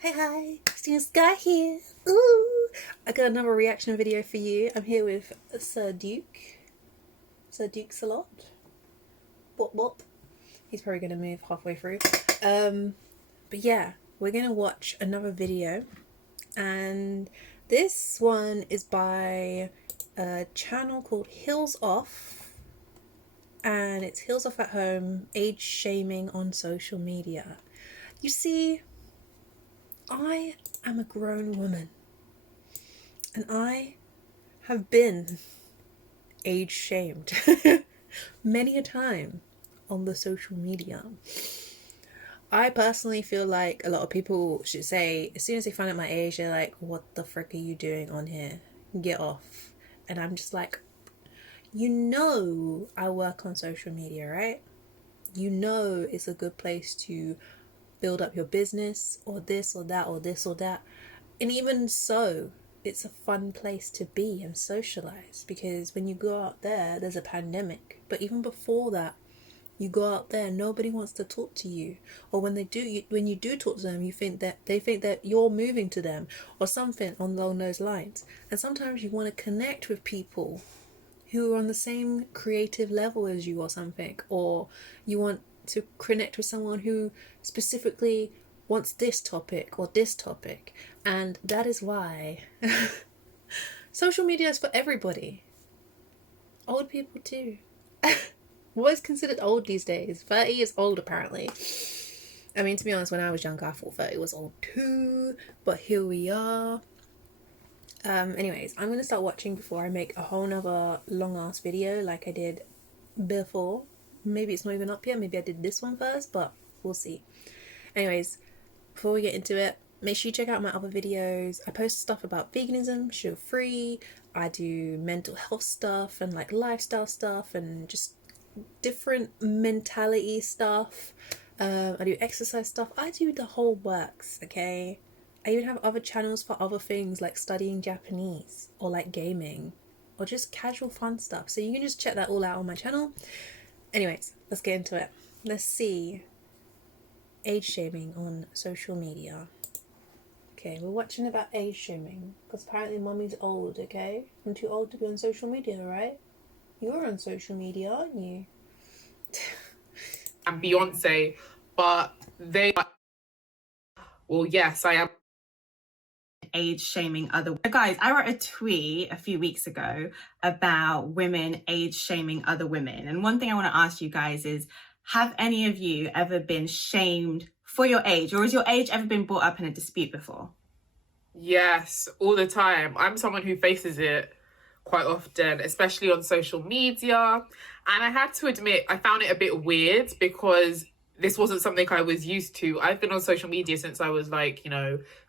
Hi, Christina Sky here. Ooh, I got another reaction video for you. I'm here with Sir Duke Salot. Bop bop. He's probably gonna move halfway through. But yeah, we're gonna watch another video, and this one is by a channel called Heels Off, and it's Heels Off at Home, age shaming on social media. You see, I am a grown woman, and I have been age shamed many a time on the social media. I personally feel like a lot of people should say, as soon as they find out my age, they're like, what the frick are you doing on here? Get off. And I'm just like, you know I work on social media, right? You know it's a good place to build up your business, or this or that, or this or that. And even so, it's a fun place to be and socialize, because when you go out there's a pandemic. But even before that, you go out there, nobody wants to talk to you, or when you do talk to them, they think that you're moving to them or something along those lines. And sometimes you want to connect with people who are on the same creative level as you or something, or you want to connect with someone who specifically wants this topic or this topic. And that is why social media is for everybody. Old people too. What is considered old these days? 30 is old, apparently. I mean, to be honest, when I was younger, I thought 30 was old too, but here we are. Anyways, I'm gonna start watching before I make a whole nother long ass video like I did before. Maybe it's not even up yet, maybe I did this one first, but we'll see. Anyways, before we get into it, make sure you check out my other videos. I post stuff about veganism, sugar free, I do mental health stuff and like lifestyle stuff and just different mentality stuff. I do exercise stuff, I do the whole works, okay? I even have other channels for other things like studying Japanese or like gaming or just casual fun stuff. So you can just check that all out on my channel. Anyways, let's get into it. Let's see. Age shaming on social media. Okay, we're watching about age shaming because apparently mommy's old, okay? I'm too old to be on social media, right? You're on social media, aren't you? And Beyonce, but they are, well, yes, I am age shaming other women. Guys, I wrote a tweet a few weeks ago about women age shaming other women. And one thing I want to ask you guys is, have any of you ever been shamed for your age, or has your age ever been brought up in a dispute before? Yes, all the time. I'm someone who faces it quite often, especially on social media. And I had to admit, I found it a bit weird because this wasn't something I was used to. I've been on social media since I was like,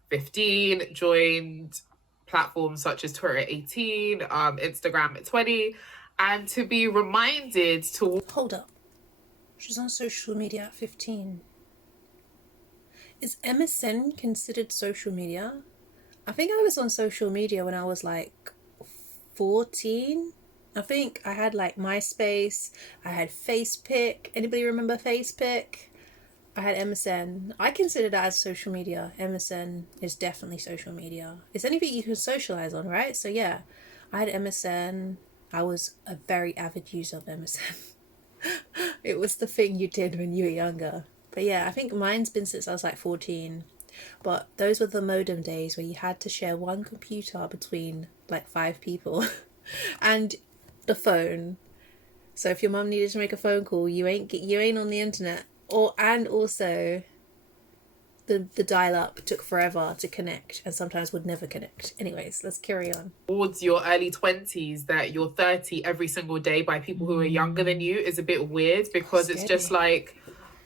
15, joined platforms such as Twitter at 18, Instagram at 20. And to be reminded to... Hold up. She's on social media at 15. Is MSN considered social media? I think I was on social media when I was like 14. I think I had like MySpace, I had FacePic. Anybody remember FacePic? I had MSN. I consider that as social media. MSN is definitely social media. It's anything you can socialize on, right? So yeah, I had MSN. I was a very avid user of MSN. It was the thing you did when you were younger. But yeah, I think mine's been since I was like 14. But those were the modem days where you had to share one computer between like 5 people and the phone. So if your mum needed to make a phone call, you ain't on the internet. And also the dial-up took forever to connect and sometimes would never connect. Anyways, let's carry on. Towards your early 20s, that you're 30 every single day by people who are younger than you is a bit weird, because it's just like,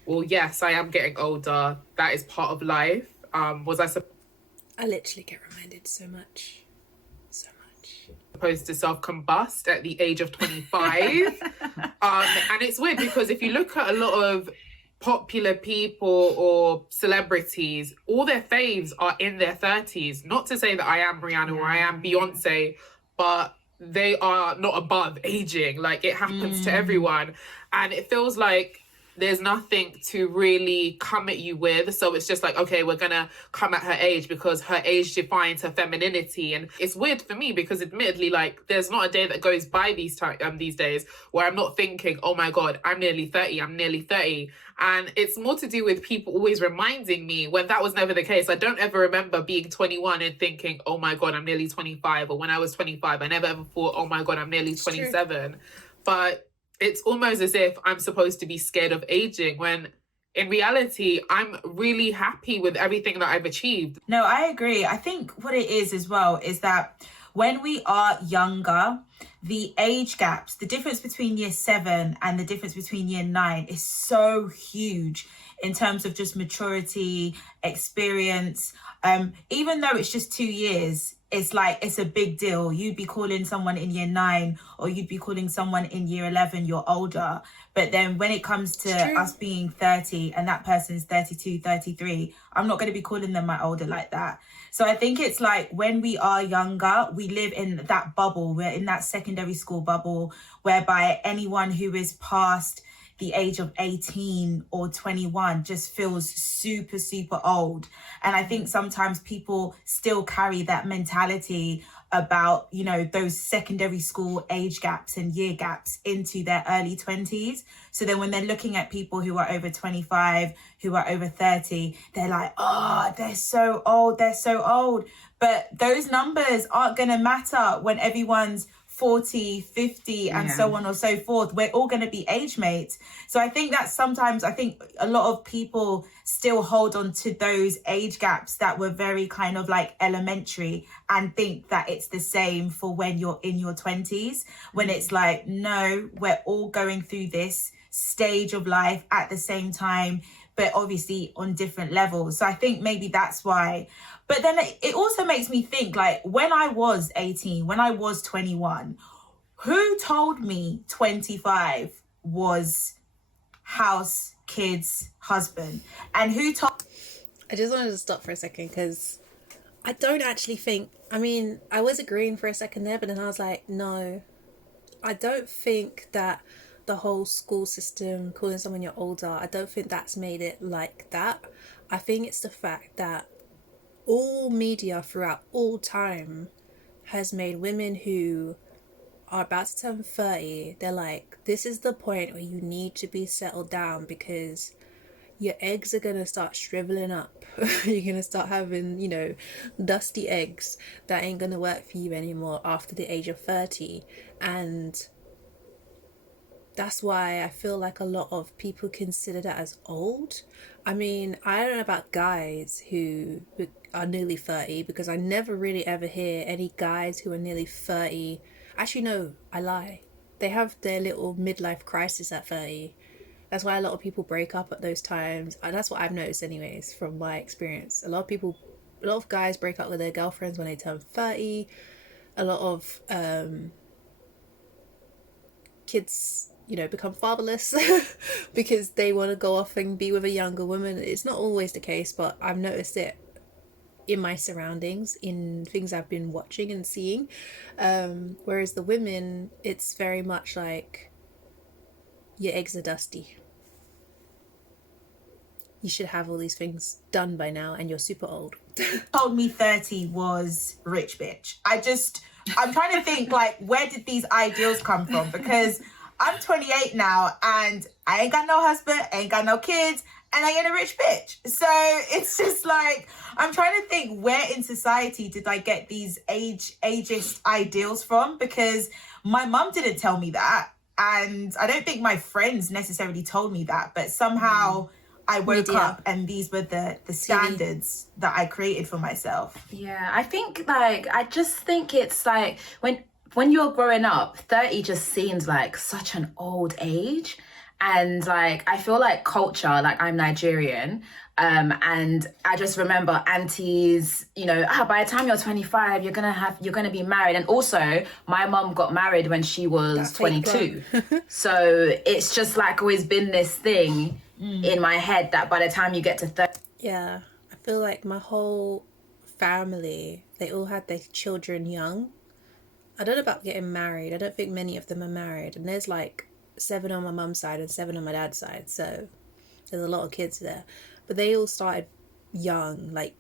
well, yes, I am getting older. That is part of life. I literally get reminded so much. Supposed to self-combust at the age of 25. And it's weird because if you look at a lot of popular people or celebrities, all their faves are in their 30s. Not to say that I am Rihanna or I am Beyonce, but they are not above aging. Like, it happens to everyone. And it feels like there's nothing to really come at you with. So it's just like, okay, we're gonna come at her age because her age defines her femininity. And it's weird for me because admittedly, like, there's not a day that goes by these days where I'm not thinking, oh my God, I'm nearly 30. And it's more to do with people always reminding me when that was never the case. I don't ever remember being 21 and thinking, oh my God, I'm nearly 25. Or when I was 25, I never ever thought, oh my God, I'm nearly 27. But it's almost as if I'm supposed to be scared of aging when in reality, I'm really happy with everything that I've achieved. No, I agree. I think what it is as well is that when we are younger, the age gaps, the difference between year 7 and the difference between year 9 is so huge in terms of just maturity, experience. Even though it's just 2 years, it's like, it's a big deal. You'd be calling someone in year 9 or you'd be calling someone in year 11, you're older. But then when it comes to us being 30 and that person's 32, 33, I'm not going to be calling them my older like that. So I think it's like when we are younger, we live in that bubble. We're in that secondary school bubble whereby anyone who is past the age of 18 or 21 just feels super, super old. And I think sometimes people still carry that mentality about, you know, those secondary school age gaps and year gaps into their early 20s. So then when they're looking at people who are over 25, who are over 30, they're like, oh, they're so old. But those numbers aren't going to matter when everyone's 40, 50, and so on or so forth. We're all going to be age mates. So I think that sometimes, I think a lot of people still hold on to those age gaps that were very kind of like elementary and think that it's the same for when you're in your 20s, when it's like, no, we're all going through this stage of life at the same time, but obviously on different levels. So I think maybe that's why. But then it also makes me think, like, when I was 18, when I was 21, who told me 25 was house, kids, husband? And who told... I just wanted to stop for a second because I don't actually think, I mean, I was agreeing for a second there, but then I was like, no, I don't think that the whole school system, calling someone you're older, I don't think that's made it like that. I think it's the fact that all media throughout all time has made women who are about to turn 30, they're like, this is the point where you need to be settled down because your eggs are going to start shriveling up. You're going to start having, you know, dusty eggs that ain't going to work for you anymore after the age of 30. And that's why I feel like a lot of people consider that as old. I mean, I don't know about guys who are nearly 30 because I never really ever hear any guys who are nearly 30. Actually, no, I lie. They have their little midlife crisis at 30. That's why a lot of people break up at those times. And that's what I've noticed anyways from my experience. A lot of guys break up with their girlfriends when they turn 30. A lot of kids, you know, become fatherless because they want to go off and be with a younger woman. It's not always the case, but I've noticed it in my surroundings, in things I've been watching and seeing. Whereas the women, it's very much like, your eggs are dusty. You should have all these things done by now and you're super old. told me 30 was rich bitch. I'm trying to think, like, where did these ideals come from? Because I'm 28 now and I ain't got no husband, ain't got no kids, and I ain't a rich bitch. So it's just like, I'm trying to think, where in society did I get these ageist ideals from? Because my mum didn't tell me that. And I don't think my friends necessarily told me that, but somehow I woke up and these were the standards that I created for myself. Yeah, I think, like, I just think it's like when you're growing up, 30 just seems like such an old age. And like, I feel like culture, like, I'm Nigerian, and I just remember aunties, you know, by the time you're 25, you're gonna be married. And also my mum got married when she was 22. So it's just like always been this thing in my head that by the time you get to 30. Yeah, I feel like my whole family, they all had their children young. I don't know about getting married. I don't think many of them are married. And there's like 7 on my mum's side and 7 on my dad's side, so there's a lot of kids there. But they all started young, like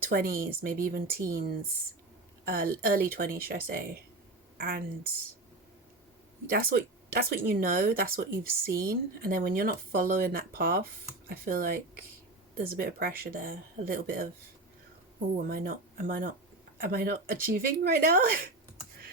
20s, maybe even teens, early 20s, should I say. And that's what you know, that's what you've seen. And then when you're not following that path, I feel like there's a bit of pressure there, a little bit of, oh, am I not achieving right now?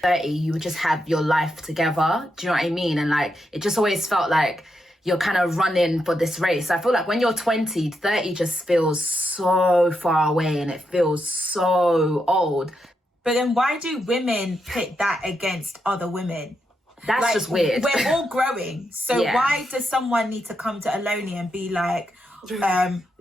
30, you would just have your life together. Do you know what I mean? And like, it just always felt like you're kind of running for this race. I feel like when you're 20, 30 just feels so far away and it feels so old. But then why do women pit that against other women? That's like, just weird. We're all growing. So Yeah. why does someone need to come to Aloni and be like,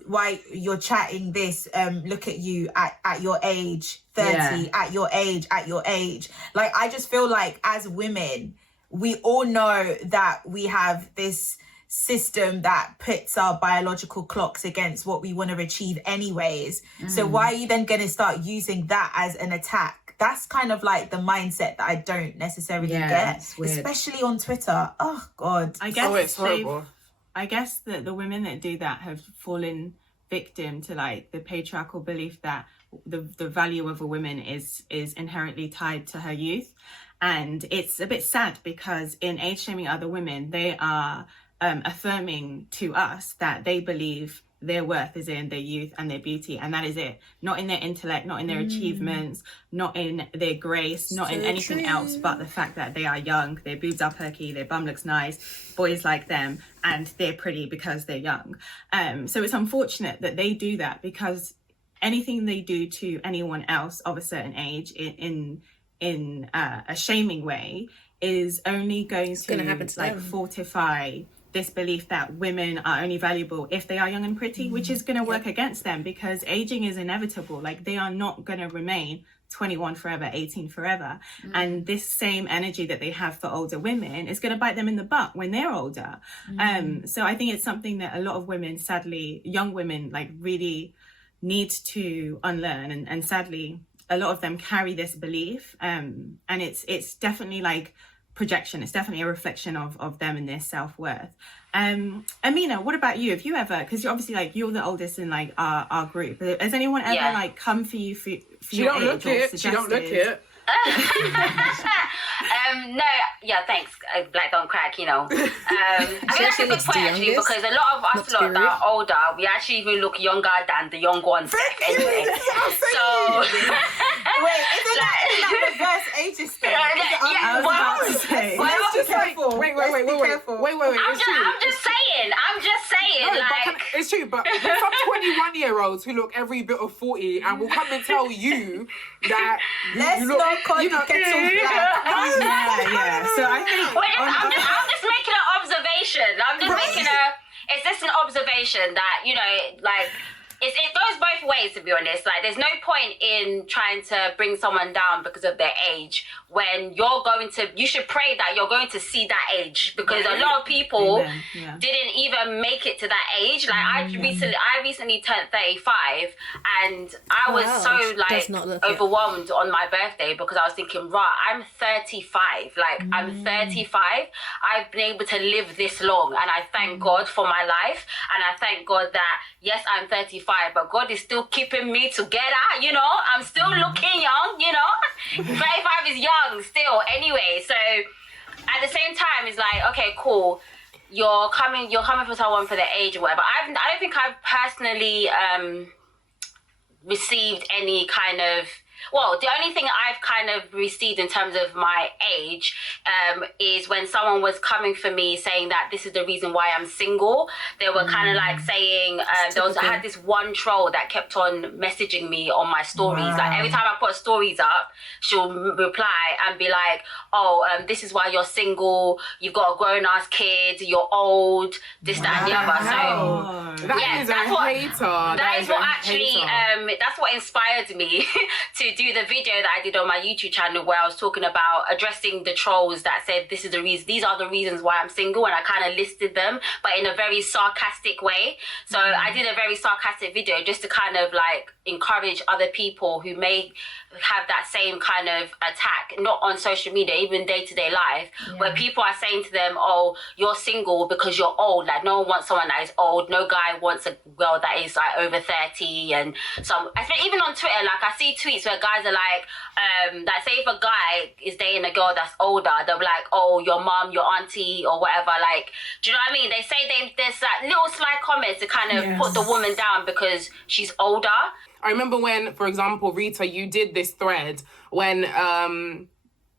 why you're chatting this, look at you at your age, 30, at your age. Like, I just feel like as women, we all know that we have this system that puts our biological clocks against what we want to achieve anyways. So why are you then going to start using that as an attack? That's kind of like the mindset that I don't necessarily get, especially on Twitter. Oh God. I guess it's horrible. I guess that the women that do that have fallen victim to like the patriarchal belief that the value of a woman is inherently tied to her youth. And it's a bit sad because in age shaming other women, they are affirming to us that they believe their worth is in their youth and their beauty, and that is it. Not in their intellect, not in their achievements, not in their grace, not in anything else but the fact that they are young, their boobs are perky, their bum looks nice, boys like them, and they're pretty because they're young. So it's unfortunate that they do that, because anything they do to anyone else of a certain age in a shaming way is only going to happen to like them. fortify this belief that women are only valuable if they are young and pretty, which is going to work against them, because aging is inevitable. Like, they are not going to remain 21 forever, 18 forever. And this same energy that they have for older women is going to bite them in the butt when they're older. So I think it's something that a lot of women, sadly, young women, like really need to unlearn. And sadly, a lot of them carry this belief. And it's definitely like projection. It's definitely a reflection of them and their self-worth. Amina, what about you? Have you ever, because you're obviously like, you're the oldest in like our group, has anyone ever like come for you for She your don't age look or it. She don't look suggested- it. No, yeah, thanks. Black don't crack, you know. I think that's a actually good looks point, the actually, youngest, because a lot of us not to be lot that rude. are older, we actually even look younger than the young ones. Anyway, so Wait, isn't that reverse ageist thing? I was about to say. well, Let's be careful. Wait. I'm It's true. I'm just saying, No, like, it's true, but there's some 21-year-olds who look every bit of 40 and will come and tell you that Let's you look, not call you know, the kettle black. Yeah. So I think I'm just making an observation. It's just an observation that, you know, like, it goes both ways, to be honest. Like, there's no point in trying to bring someone down because of their age when you should pray that you're going to see that age, because a lot of people Amen. Yeah. didn't even make it to that age. Like, I recently turned 35, and I was Wow, so she does not like look it. overwhelmed on my birthday, because I was thinking, right, I'm 35. Like, I'm 35. I've been able to live this long, and I thank God for my life, and I thank God that, yes, I'm 35, but God is still keeping me together, you know? I'm still looking young, you know? 35 is young still anyway. So at the same time, it's like, okay, cool. You're coming for someone for their age or whatever. I don't think I've personally received any kind of, well, the only thing I've kind of received in terms of my age is when someone was coming for me saying that this is the reason why I'm single. They were kind of like saying, I had this one troll that kept on messaging me on my stories. Wow. Like, every time I put stories up, she'll reply and be like, oh, this is why you're single, you've got a grown-ass kid, you're old, this, that, and the other. So That is a hater. that is what a actually hater. that's what inspired me to to do the video that I did on my YouTube channel where I was talking about addressing the trolls that said this is the reason, these are the reasons why I'm single, and I kind of listed them, but in a very sarcastic way. So I did a very sarcastic video just to kind of like encourage other people who may have that same kind of attack, not on social media, even day-to-day life, where people are saying to them, oh, you're single because you're old. Like, no one wants someone that is old. No guy wants a girl that is like over 30. And some, even on Twitter, like I see tweets where guys are like, that say if a guy is dating a girl that's older, they'll be like, oh, your mum, your auntie, or whatever. Like, do you know what I mean? They say there's like little sly comments to kind of put the woman down because she's older. I remember when, for example, Rita, you did this thread when,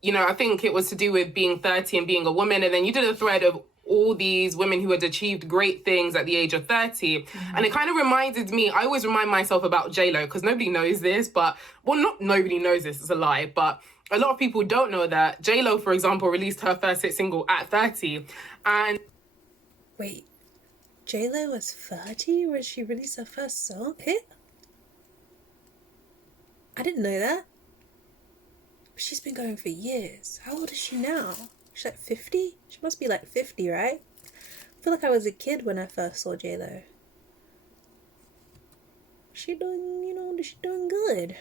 you know, I think it was to do with being 30 and being a woman. And then you did a thread of all these women who had achieved great things at the age of 30. And it kind of reminded me, I always remind myself about J-Lo, because nobody knows this, but, well, not nobody knows this, it's a lie, but a lot of people don't know that J-Lo, for example, released her first hit single at 30. And... Wait, J-Lo was 30 when she released her first song hit? I didn't know that. She's been going for years. How old is she now? She's like 50? She must be like 50, right? I feel like I was a kid when I first saw J-Lo. She doing, you know, she's doing good.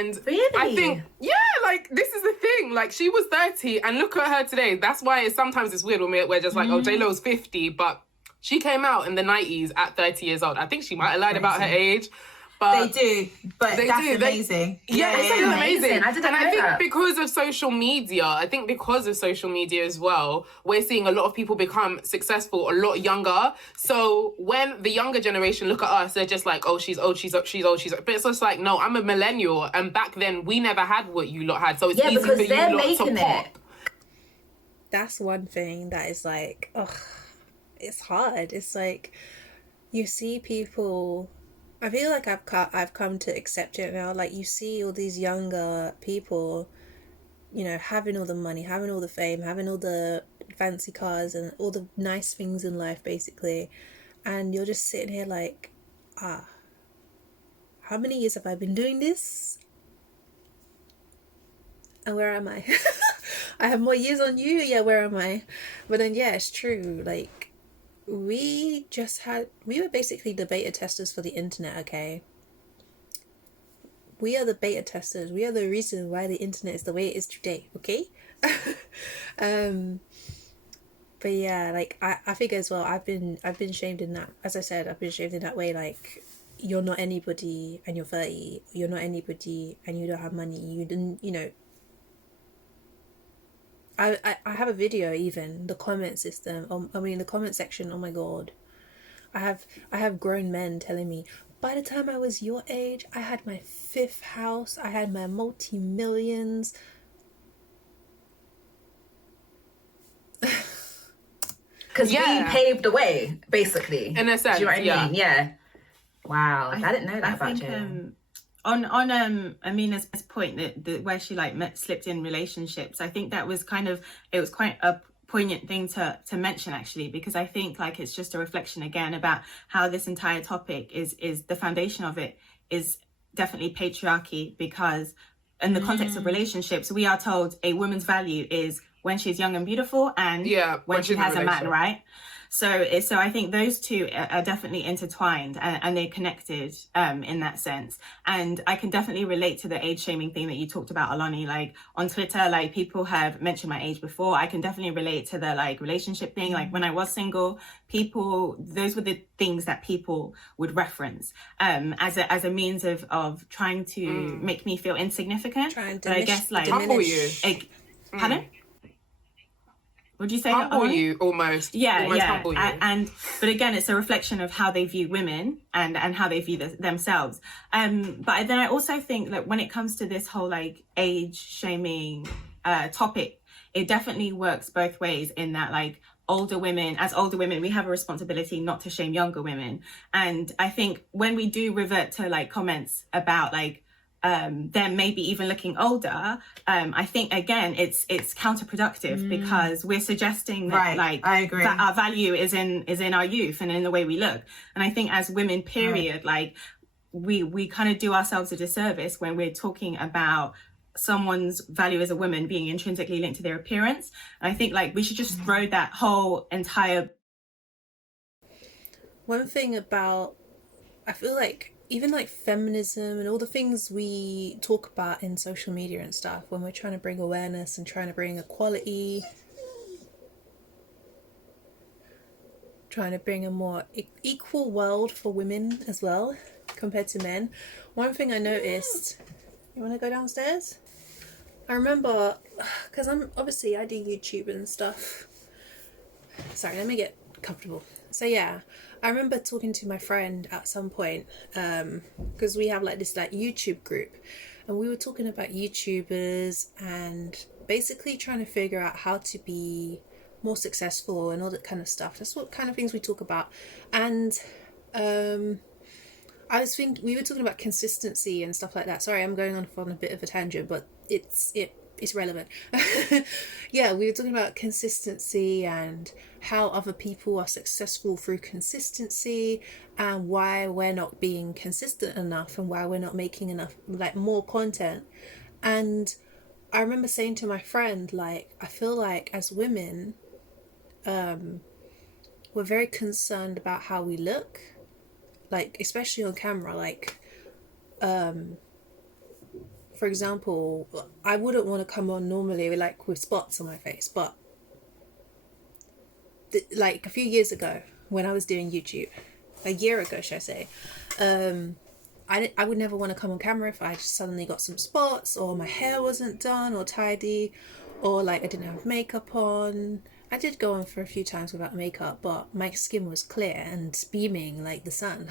And really? I think, yeah, like, this is the thing. Like, she was 30, and look at her today. That's why sometimes it's weird when we're just like, oh, J-Lo's 50, but she came out in the 90s at 30 years old. I think she might have lied about her age. But they do, but that's amazing. It's still amazing. I didn't know think that. because of social media, as well, we're seeing a lot of people become successful a lot younger. So when the younger generation look at us, they're just like, oh, she's old, she's old, she's old, she's old. But it's just like, no, I'm a millennial, and back then we never had what you lot had. So it's easy for you lot to pop. That's one thing that is like, ugh, it's hard. It's like, you see people... I feel like I've come to accept it now. Like, you see all these younger people, you know, having all the money, having all the fame, having all the fancy cars and all the nice things in life, basically. And you're just sitting here like, how many years have I been doing this? And where am I? I have more years on you. Yeah, where am I? But then, yeah, it's true. Like, we were basically the beta testers for the internet, okay? We are the beta testers. We are the reason why the internet is the way it is today, okay? But yeah, like, I think as well, I've been shamed in that, as I said, I've been shamed in that way, like, you're not anybody and you're 30, you're not anybody and you don't have money, you didn't, you know. I have a video, even the comment system, the comment section, oh my god, I have grown men telling me, by the time I was your age, I had my 5th house, I had my multi-millions. Because we paved the way, basically. In a sense, do you know what I mean? Yeah. Wow, I didn't know that about think, you. On Amina's point that where she like slipped in relationships, I think that was it was quite a poignant thing to mention, actually, because I think like it's just a reflection again about how this entire topic is the foundation of it is definitely patriarchy, because in the context of relationships, we are told a woman's value is when she's young and beautiful and when she has a man, right? So I think those two are definitely intertwined and they're connected in that sense. And I can definitely relate to the age shaming thing that you talked about, Alani. Like on Twitter, like people have mentioned my age before. I can definitely relate to the like relationship thing. Like when I was single, those were the things that people would reference as a means of trying to make me feel insignificant. Trying to but I guess like humble you. Pardon? Would you say humble that? You almost? Yeah, almost yeah. Humble you. But again, it's a reflection of how they view women and how they view themselves. But then I also think that when it comes to this whole like age shaming topic, it definitely works both ways in that like older women, we have a responsibility not to shame younger women. And I think when we do revert to like comments about like them maybe even looking older, I think again it's counterproductive because we're suggesting that like I agree. that our value is in our youth and in the way we look. And I think as women, period, like we kind of do ourselves a disservice when we're talking about someone's value as a woman being intrinsically linked to their appearance. And I think like we should just throw that whole entire... One thing about, I feel like even like feminism and all the things we talk about in social media and stuff, when we're trying to bring awareness and trying to bring equality, trying to bring a more equal world for women as well compared to men. One thing I noticed, you want to go downstairs? I remember, because I do YouTube and stuff. Sorry, let me get comfortable. So yeah, I remember talking to my friend at some point, because we have like this like YouTube group, and we were talking about YouTubers and basically trying to figure out how to be more successful and all that kind of stuff. That's what kind of things we talk about. And I was thinking, we were talking about consistency and stuff like that. Sorry, I'm going on a bit of a tangent, but it's relevant. Yeah, we were talking about consistency and how other people are successful through consistency, and why we're not being consistent enough, and why we're not making enough, like, more content. And I remember saying to my friend, like, I feel like as women, we're very concerned about how we look, like, especially on camera. Like, for example, I wouldn't want to come on normally like with spots on my face, but like a few years ago when I was doing YouTube, a year ago should I say, I would never want to come on camera if I just suddenly got some spots, or my hair wasn't done or tidy, or like I didn't have makeup on. I did go on for a few times without makeup, but my skin was clear and beaming like the sun.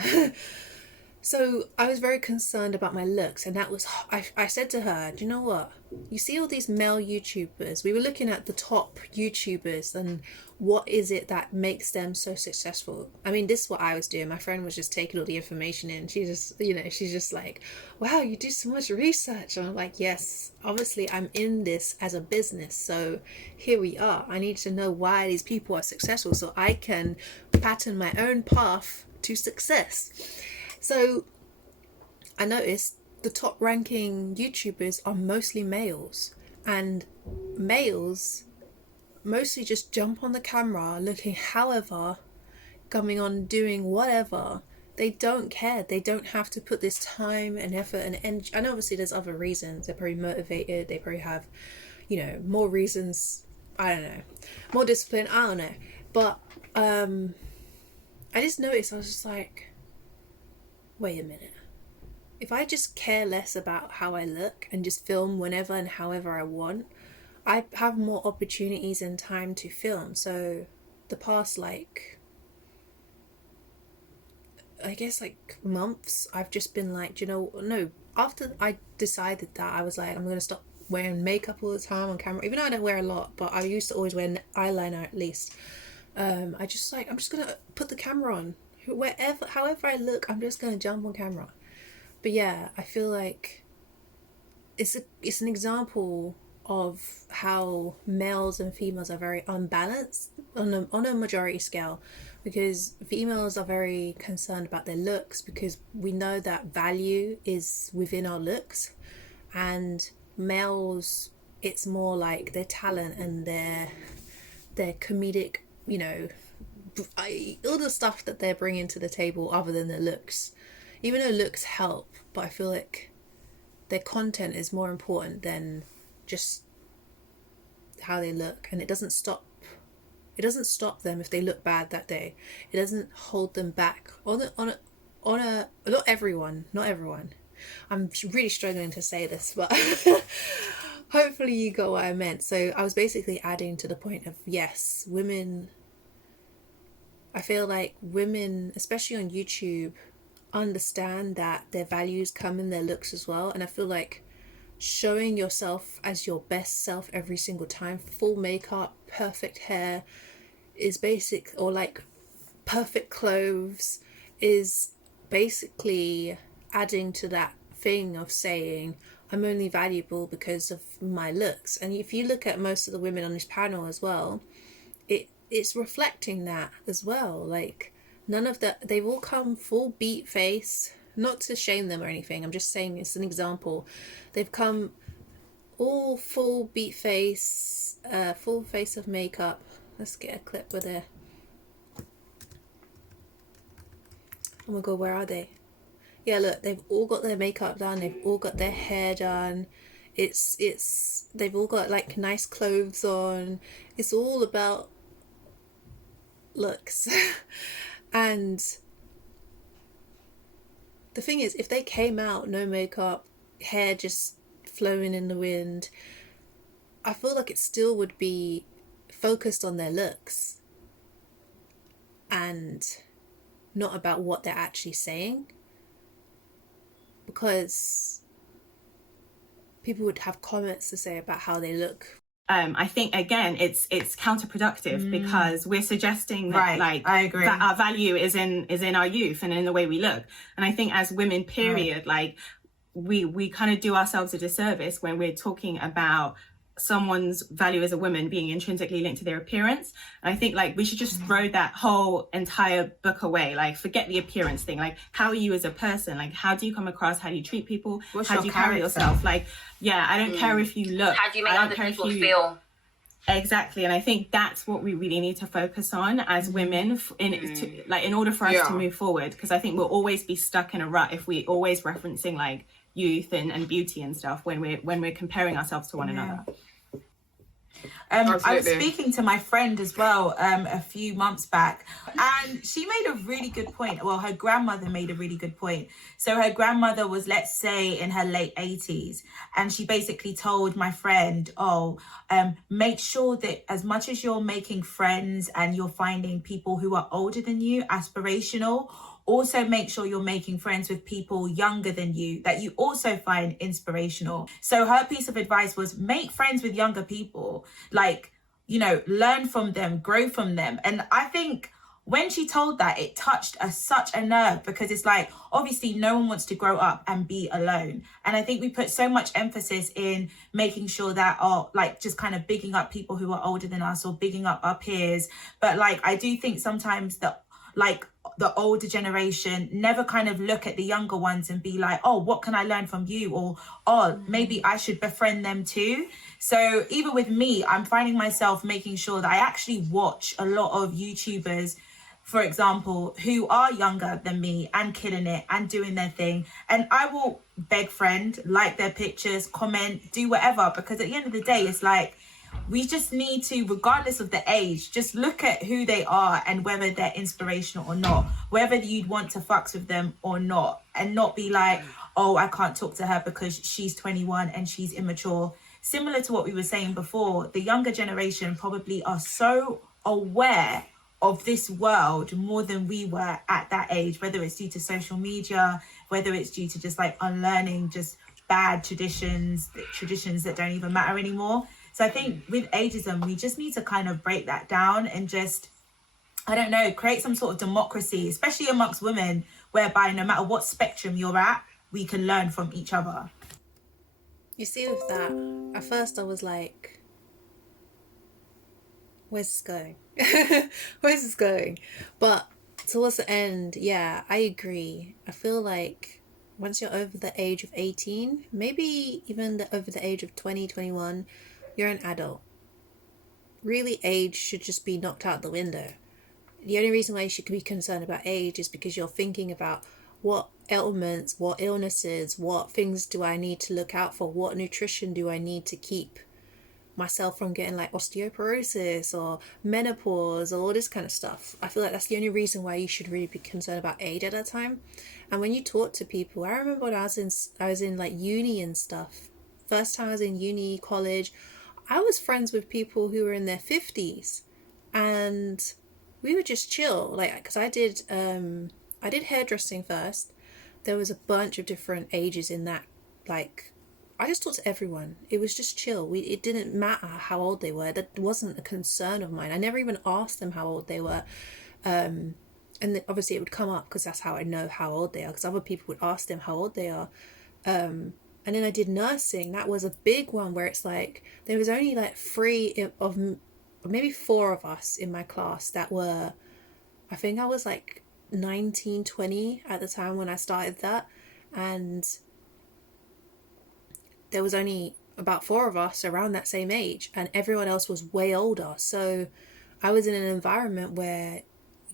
So I was very concerned about my looks, and that was, I said to her, do you know what? You see all these male YouTubers, we were looking at the top YouTubers and what is it that makes them so successful. I mean, this is what I was doing. My friend was just taking all the information in. She just, you know, she's just like, wow, you do so much research. And I'm like, yes, obviously I'm in this as a business. So here we are. I need to know why these people are successful so I can pattern my own path to success. So I noticed the top ranking YouTubers are mostly males, and males mostly just jump on the camera looking however, coming on doing whatever. They don't care. They don't have to put this time and effort and energy. And obviously there's other reasons. They're probably motivated. They probably have, you know, more reasons. I don't know. More discipline. I don't know. But I just noticed, I was just like, wait a minute. If I just care less about how I look and just film whenever and however I want, I have more opportunities and time to film. So the past, like, I guess like months, I've just been like, you know, no, after I decided that, I was like, I'm going to stop wearing makeup all the time on camera, even though I don't wear a lot, but I used to always wear eyeliner at least. I just like, I'm just going to put the camera on. However I look, I'm just going to jump on camera. But yeah, I feel like it's an example of how males and females are very unbalanced on a majority scale, because females are very concerned about their looks, because we know that value is within our looks, and males, it's more like their talent and their comedic, you know, all the stuff that they're bringing to the table other than their looks. Even though looks help, but I feel like their content is more important than just how they look. And it doesn't stop them if they look bad that day. It doesn't hold them back. Not everyone. I'm really struggling to say this, but hopefully you got what I meant. So I was basically adding to the point of, yes, women, I feel like women, especially on YouTube, understand that their values come in their looks as well. And I feel like showing yourself as your best self every single time, full makeup, perfect hair is basic, or like perfect clothes, is basically adding to that thing of saying I'm only valuable because of my looks. And if you look at most of the women on this panel as well, it's reflecting that as well. Like, none of that, they've all come full beat face, not to shame them or anything, I'm just saying it's an example. They've come all full beat face, full face of makeup. Let's get a clip with it. Oh my god, where are they? Yeah, look, they've all got their makeup done, they've all got their hair done. They've all got like nice clothes on. It's all about looks. And the thing is, if they came out no makeup, hair just flowing in the wind, I feel like it still would be focused on their looks and not about what they're actually saying, because people would have comments to say about how they look. I think again it's counterproductive because we're suggesting that I agree. that our value is in our youth and in the way we look. And I think as women, period, like we kind of do ourselves a disservice when we're talking about someone's value as a woman being intrinsically linked to their appearance. And I think like we should just throw that whole entire book away. Like forget the appearance thing. Like how are you as a person? Like how do you come across? How do you treat people? How do you carry yourself? Like, yeah, I don't care if you look. How do you make other people feel? Exactly. And I think that's what we really need to focus on as women in order for us to move forward. Because I think we'll always be stuck in a rut if we always referencing like youth and beauty and stuff when we're comparing ourselves to one another. I was speaking to my friend as well a few months back, and she made a really good point. Well, her grandmother made a really good point. So her grandmother was, let's say, in her late 80s, and she basically told my friend, make sure that as much as you're making friends and you're finding people who are older than you aspirational, also make sure you're making friends with people younger than you that you also find inspirational. So her piece of advice was make friends with younger people, like, you know, learn from them, grow from them. And I think when she told that, it touched such a nerve, because it's like, obviously no one wants to grow up and be alone. And I think we put so much emphasis in making sure that, like just kind of bigging up people who are older than us or bigging up our peers. But like, I do think sometimes that like the older generation never kind of look at the younger ones and be like, oh, what can I learn from you? Or, maybe I should befriend them too. So even with me, I'm finding myself making sure that I actually watch a lot of YouTubers, for example, who are younger than me and killing it and doing their thing. And I will beg friend, like their pictures, comment, do whatever, because at the end of the day, it's like, we just need to, regardless of the age, just look at who they are and whether they're inspirational or not, whether you'd want to fucks with them or not, and not be like, oh, I can't talk to her because she's 21 and she's immature. Similar to what we were saying before, the younger generation probably are so aware of this world more than we were at that age, whether it's due to social media, whether it's due to just like unlearning just bad traditions that don't even matter anymore. So I think with ageism, we just need to kind of break that down and just, I don't know, create some sort of democracy, especially amongst women, whereby no matter what spectrum you're at, we can learn from each other. You see, with that, at first I was like, where's this going? Where's this going? But towards the end, yeah, I agree. I feel like once you're over the age of 18, maybe even over the age of 20, 21, you're an adult. Really, age should just be knocked out the window. The only reason why you should be concerned about age is because you're thinking about what ailments, what illnesses, what things do I need to look out for, what nutrition do I need to keep myself from getting like osteoporosis or menopause or all this kind of stuff. I feel like that's the only reason why you should really be concerned about age at that time. And when you talk to people, I remember when I was in like uni and stuff, first time I was in uni, college, I was friends with people who were in their 50s, and we would just chill. Like, because I did hairdressing first. There was a bunch of different ages in that. Like, I just talked to everyone. It was just chill. It didn't matter how old they were. That wasn't a concern of mine. I never even asked them how old they were. And obviously it would come up because that's how I know how old they are, because other people would ask them how old they are. And then I did nursing. That was a big one where it's like there was only like maybe 4 of us in my class that were, I think I was like 19, 20 at the time when I started that, and there was only about 4 of us around that same age, and everyone else was way older. So I was in an environment where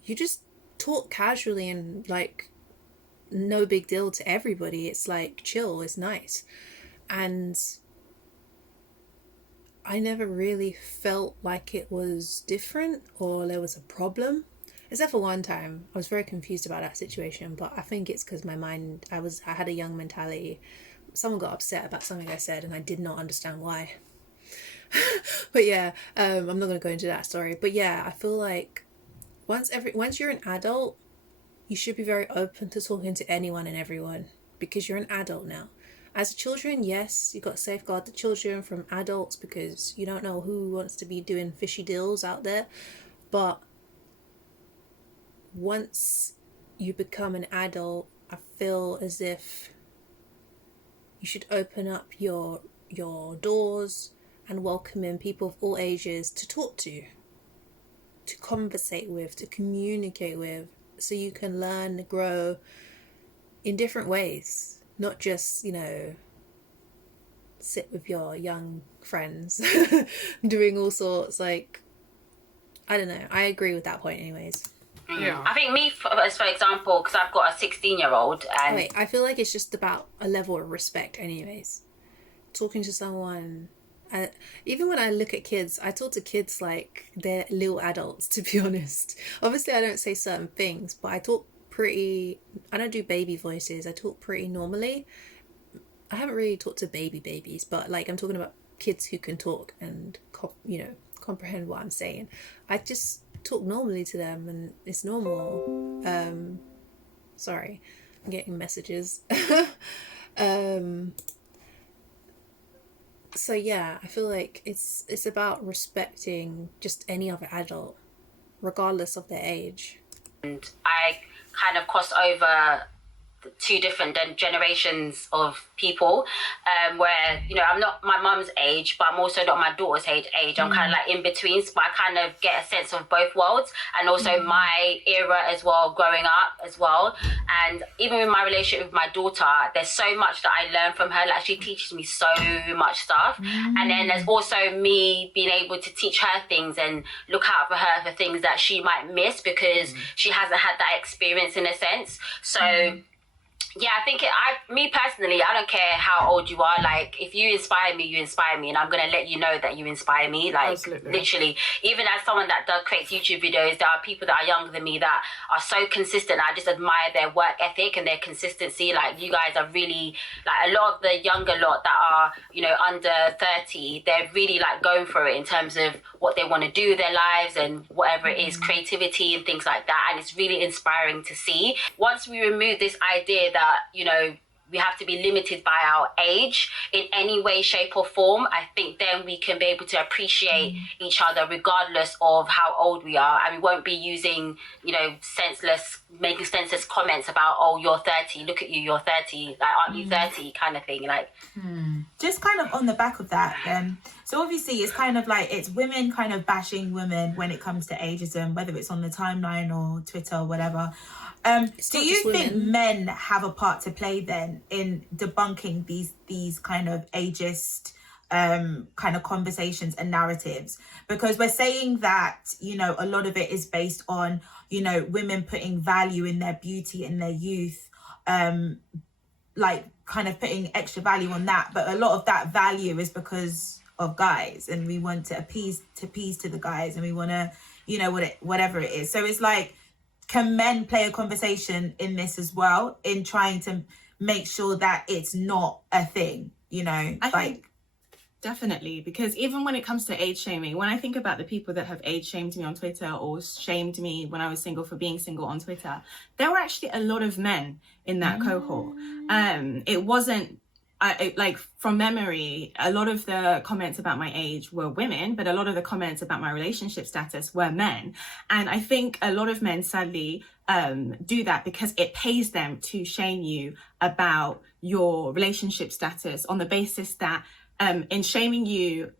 you just talk casually and like no big deal to everybody. It's like chill, it's nice. And I never really felt like it was different or there was a problem, except for one time. I was very confused about that situation, but I think it's because my mind, I had a young mentality. Someone got upset about something I said and I did not understand why. But yeah, I'm not going to go into that story. But yeah, I feel like once you're an adult, you should be very open to talking to anyone and everyone, because you're an adult now. As children, yes, you've got to safeguard the children from adults, because you don't know who wants to be doing fishy deals out there. But once you become an adult, I feel as if you should open up your doors and welcome in people of all ages to talk to conversate with, to communicate with, so you can learn and grow in different ways. Not just, sit with your young friends doing all sorts. Like, I don't know. I agree with that point anyways. Yeah. I think me, for example, because I've got a 16-year-old and... Wait, I feel like it's just about a level of respect anyways. Talking to someone... even when I look at kids, I talk to kids like they're little adults, to be honest. Obviously, I don't say certain things, but I talk I don't do baby voices. I talk pretty normally. I haven't really talked to babies, but like I'm talking about kids who can talk and comprehend what I'm saying. I just talk normally to them, and it's normal. Sorry, I'm getting messages. So yeah, I feel like it's about respecting just any other adult, regardless of their age. And I kind of crossed over two different generations of people, where I'm not my mum's age, but I'm also not my daughter's age. I'm kind of like in between, so I kind of get a sense of both worlds, and also my era as well, growing up as well. And even with my relationship with my daughter, there's so much that I learn from her. Like, she teaches me so much stuff, and then there's also me being able to teach her things and look out for her for things that she might miss because she hasn't had that experience in a sense. So yeah, I think me personally, I don't care how old you are. Like, if you inspire me, and I'm going to let you know that you inspire me. Like, absolutely. Literally, even as someone that creates YouTube videos, there are people that are younger than me that are so consistent. I just admire their work ethic and their consistency. Like, you guys are really, like, a lot of the younger lot that are, under 30, they're really, like, going for it in terms of what they want to do with their lives and whatever it is, creativity and things like that. And it's really inspiring to see. Once we remove this idea that, we have to be limited by our age in any way, shape or form, I think then we can be able to appreciate each other regardless of how old we are. And we won't be using, making senseless comments about, oh, you're 30, look at you, you're 30, like, aren't you 30 kind of thing. Like, just kind of on the back of that, so obviously it's kind of like it's women kind of bashing women when it comes to ageism, whether it's on the timeline or Twitter or whatever. Do you think men have a part to play then in debunking these kind of ageist kind of conversations and narratives? Because we're saying that, a lot of it is based on, women putting value in their beauty and their youth, like kind of putting extra value on that. But a lot of that value is because of guys, and we want to appease to the guys, and we want to, whatever it is. So it's like, can men play a conversation in this as well, in trying to make sure that it's not a thing, I think definitely, because even when it comes to age shaming, when I think about the people that have age shamed me on Twitter or shamed me when I was single for being single on Twitter, there were actually a lot of men in that cohort. It wasn't, like, from memory, a lot of the comments about my age were women, but a lot of the comments about my relationship status were men. And I think a lot of men sadly do that because it pays them to shame you about your relationship status on the basis that in shaming you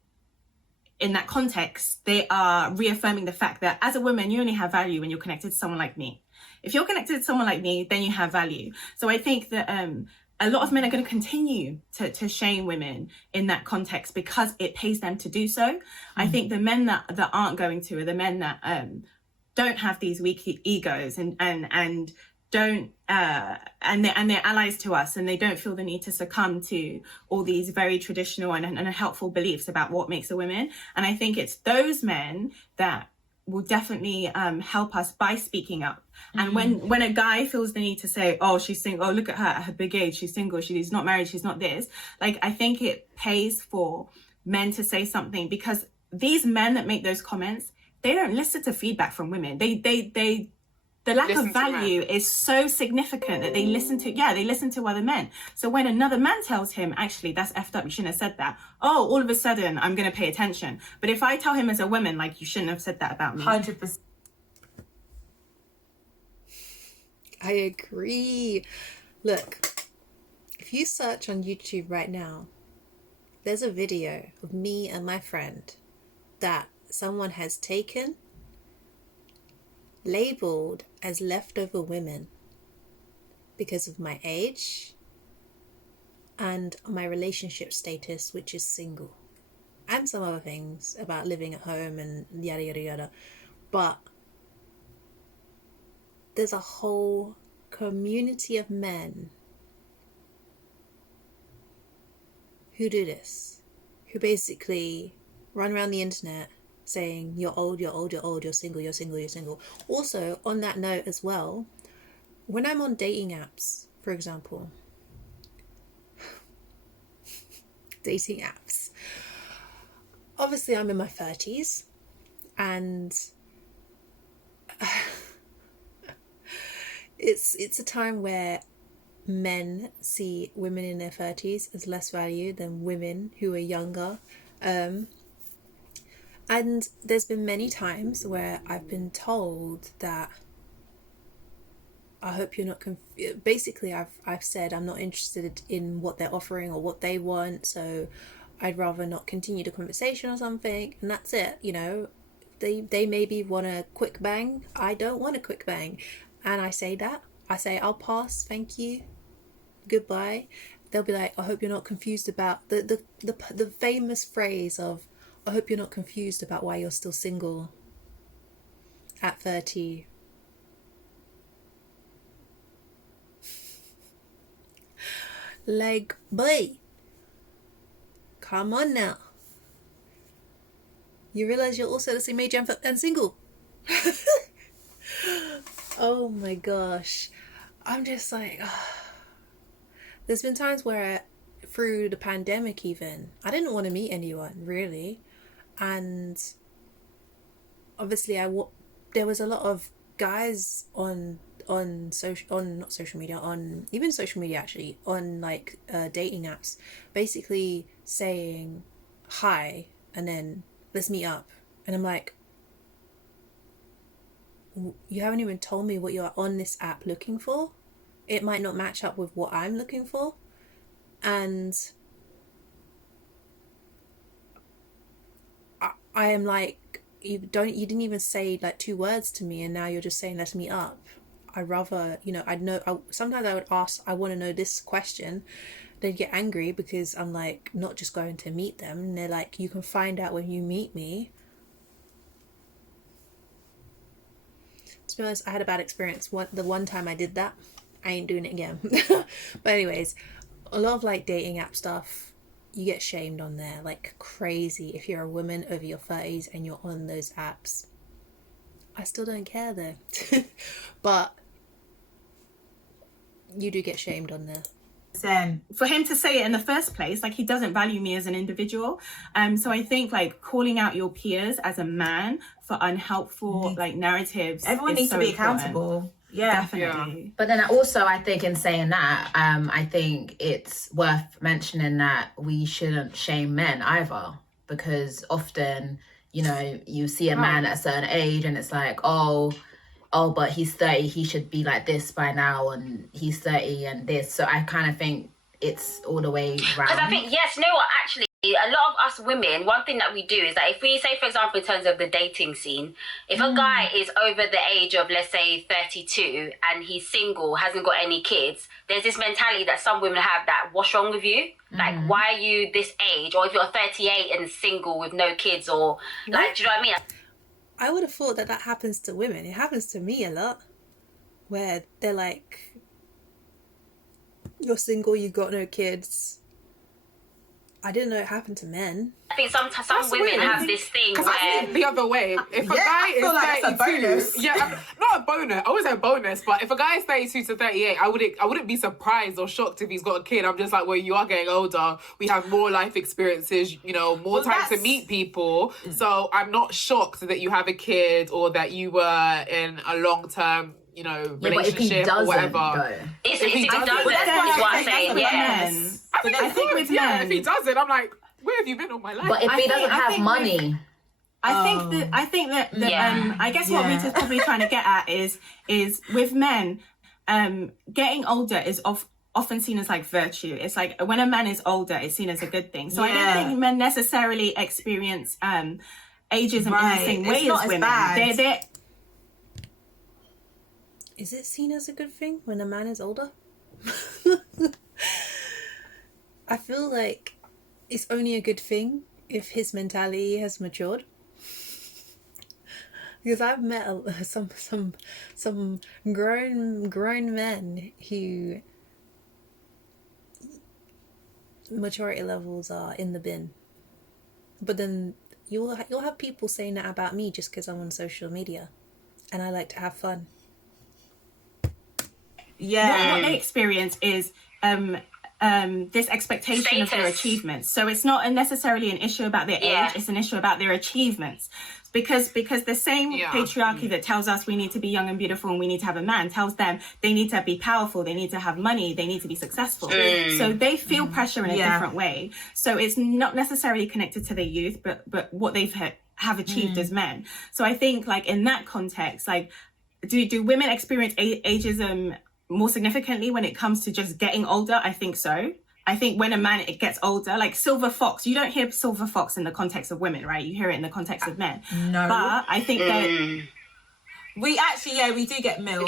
in that context, they are reaffirming the fact that as a woman, you only have value when you're connected to someone like me. If you're connected to someone like me, then you have value. So I think that a lot of men are going to continue to shame women in that context because it pays them to do so. I think the men that aren't going to are the men that don't have these weak egos and don't and they're allies to us, and they don't feel the need to succumb to all these very traditional and helpful beliefs about what makes a woman. And I think it's those men that will definitely help us by speaking up. And when a guy feels the need to say, oh, she's single, oh, look at her, at her big age, she's single, she's not married, she's not this, like, I think it pays for men to say something, because these men that make those comments, they don't listen to feedback from women. The lack of value is so significant that they listen to other men. So when another man tells him, actually, that's effed up, you shouldn't have said that, oh, all of a sudden, I'm going to pay attention. But if I tell him as a woman, like, you shouldn't have said that about me. 100%. I agree. Look, if you search on YouTube right now, there's a video of me and my friend that someone has taken, labeled as leftover women because of my age and my relationship status, which is single, and some other things about living at home and yada yada yada. But there's a whole community of men who do this, who basically run around the internet saying you're old, you're old, you're old, you're single, you're single, you're single. Also, on that note as well, when I'm on dating apps, for example, dating apps, obviously I'm in my 30s, and it's a time where men see women in their 30s as less value than women who are younger. And there's been many times where I've been told that I hope you're not basically I've said I'm not interested in what they're offering or what they want, so I'd rather not continue the conversation or something, and that's it. You know, they maybe want a quick bang. I don't want a quick bang. And I say I'll pass, thank you, goodbye. They'll be like, I hope you're not confused about the famous phrase of, I hope you're not confused about why you're still single at 30. Like, boy, come on now. You realize you're also the same age and single. Oh my gosh. I'm just like, there's been times where through the pandemic even, I didn't want to meet anyone really. And obviously there was a lot of guys on social media actually, on like dating apps, basically saying hi and then let's meet up. And I'm like, you haven't even told me what you're on this app looking for. It might not match up with what I'm looking for. And I am like, you didn't even say like 2 words to me, and now you're just saying let's meet up. I'd rather, sometimes I would ask, I want to know this question. They'd get angry because I'm like not just going to meet them, and they're like, you can find out when you meet me. To be honest, I had a bad experience. The one time I did that, I ain't doing it again. But anyways, a lot of like dating app stuff, you get shamed on there like crazy if you're a woman over your 30s and you're on those apps. I still don't care though. But you do get shamed on there. For him to say it in the first place, like, he doesn't value me as an individual. So I think like calling out your peers as a man for unhelpful like narratives, everyone needs to be accountable. Yeah, definitely. Yeah. But then also, I think in saying that, I think it's worth mentioning that we shouldn't shame men either, because often, you see a man at a certain age and it's like, oh, but he's 30, he should be like this by now, and he's 30 and this. So I kind of think it's all the way round. Because I think, yes, you know what, actually, A lot of us women, one thing that we do is that if we say, for example, in terms of the dating scene, if a guy is over the age of, let's say, 32 and he's single, hasn't got any kids, there's this mentality that some women have that, what's wrong with you? Like, why are you this age? Or if you're 38 and single with no kids, or like, do you know what I mean? I would have thought that happens to women. It happens to me a lot, where they're like, you're single, you got no kids. I didn't know it happened to men. I think some women have this thing Because where... I think the other way, if a guy I feel like is that's a 32, bonus. not a bonus. I would say a bonus, but if a guy is 32 to 38, I wouldn't be surprised or shocked if he's got a kid. I'm just like, well, you are getting older. We have more life experiences, more time to meet people. So I'm not shocked that you have a kid or that you were in a long-term, relationship or whatever. If he doesn't, Well, that's that's what I'm saying, men. I think with men, if he doesn't, I'm like, where have you been all my life? But if he doesn't have money, I think that I guess what Rita's probably trying to get at is with men, getting older is often seen as like virtue. It's like when a man is older, it's seen as a good thing. So I don't think men necessarily experience ageism in the same way as women. They're Is it seen as a good thing when a man is older? I feel like it's only a good thing if his mentality has matured. Because I've met some grown men who maturity levels are in the bin, but then you'll have people saying that about me just because I'm on social media and I like to have fun. What they experience is this expectation of their achievements. So it's not necessarily an issue about their age, it's an issue about their achievements. Because the same patriarchy that tells us we need to be young and beautiful and we need to have a man tells them they need to be powerful, they need to have money, they need to be successful. So they feel pressure in a different way. So it's not necessarily connected to their youth, but what they've have achieved as men. So I think like in that context, like do women experience ageism more significantly when it comes to just getting older? I think so. I think when a man gets older, like silver fox, you don't hear silver fox in the context of women, right? You hear it in the context of men. No. But I think that we actually, we do get MILFs.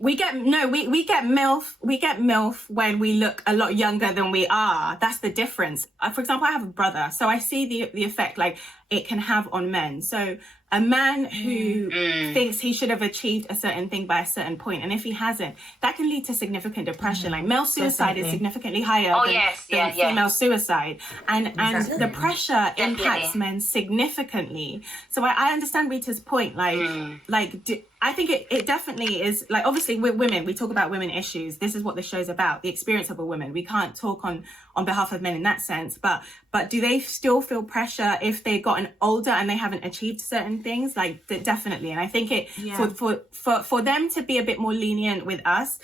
We get MILFs, we get MILF when we look a lot younger than we are. That's the difference. For example, I have a brother, so I see the effect like it can have on men. So a man who thinks he should have achieved a certain thing by a certain point, and if he hasn't, that can lead to significant depression. Like male suicide is significantly higher than female suicide, and the pressure impacts men significantly. So I understand Rita's point. I think it definitely is, like, obviously with women, we talk about women issues. This is what the show's about, the experience of a woman. We can't talk on behalf of men in that sense, but do they still feel pressure if they've gotten older and they haven't achieved certain things? Like, definitely. And I think for them to be a bit more lenient with us,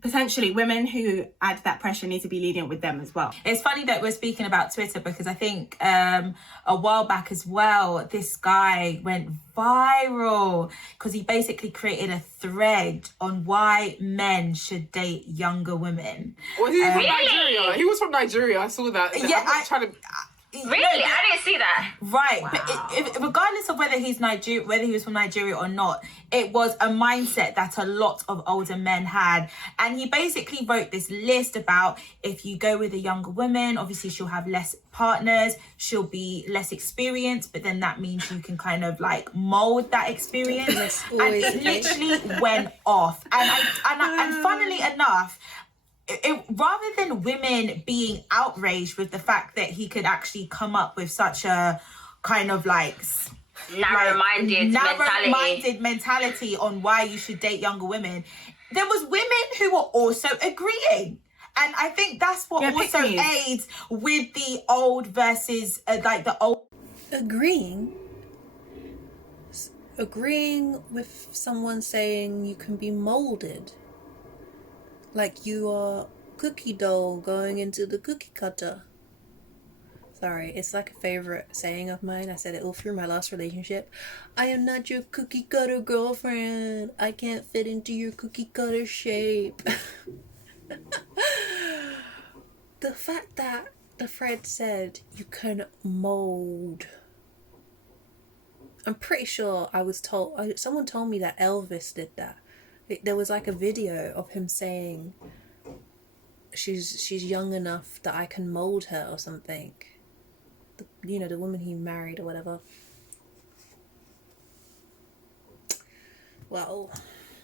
potentially women who add that pressure need to be lenient with them as well. It's funny that we're speaking about Twitter because I think a while back as well, this guy went viral because he basically created a thread on why men should date younger women. Was he from Nigeria? He was from Nigeria. I saw that. Really? I didn't see that. Right. Wow. But regardless of whether he was from Nigeria or not, it was a mindset that a lot of older men had. And he basically wrote this list about if you go with a younger woman, obviously she'll have less partners, she'll be less experienced, but then that means you can kind of like mold that experience. And it literally went off. And funnily enough, rather than women being outraged with the fact that he could actually come up with such a kind of like narrow-minded mentality on why you should date younger women, there was women who were also agreeing. And I think that's what also aids with the old versus the old. Agreeing with someone saying you can be molded. Like you are cookie dough going into the cookie cutter. Sorry, it's like a favorite saying of mine. I said it all through my last relationship. I am not your cookie cutter girlfriend. I can't fit into your cookie cutter shape. The fact that the thread said you can mold. I'm pretty sure I was told, someone told me that Elvis did that. There was like a video of him saying she's young enough that I can mold her or something. The woman he married or whatever. Well,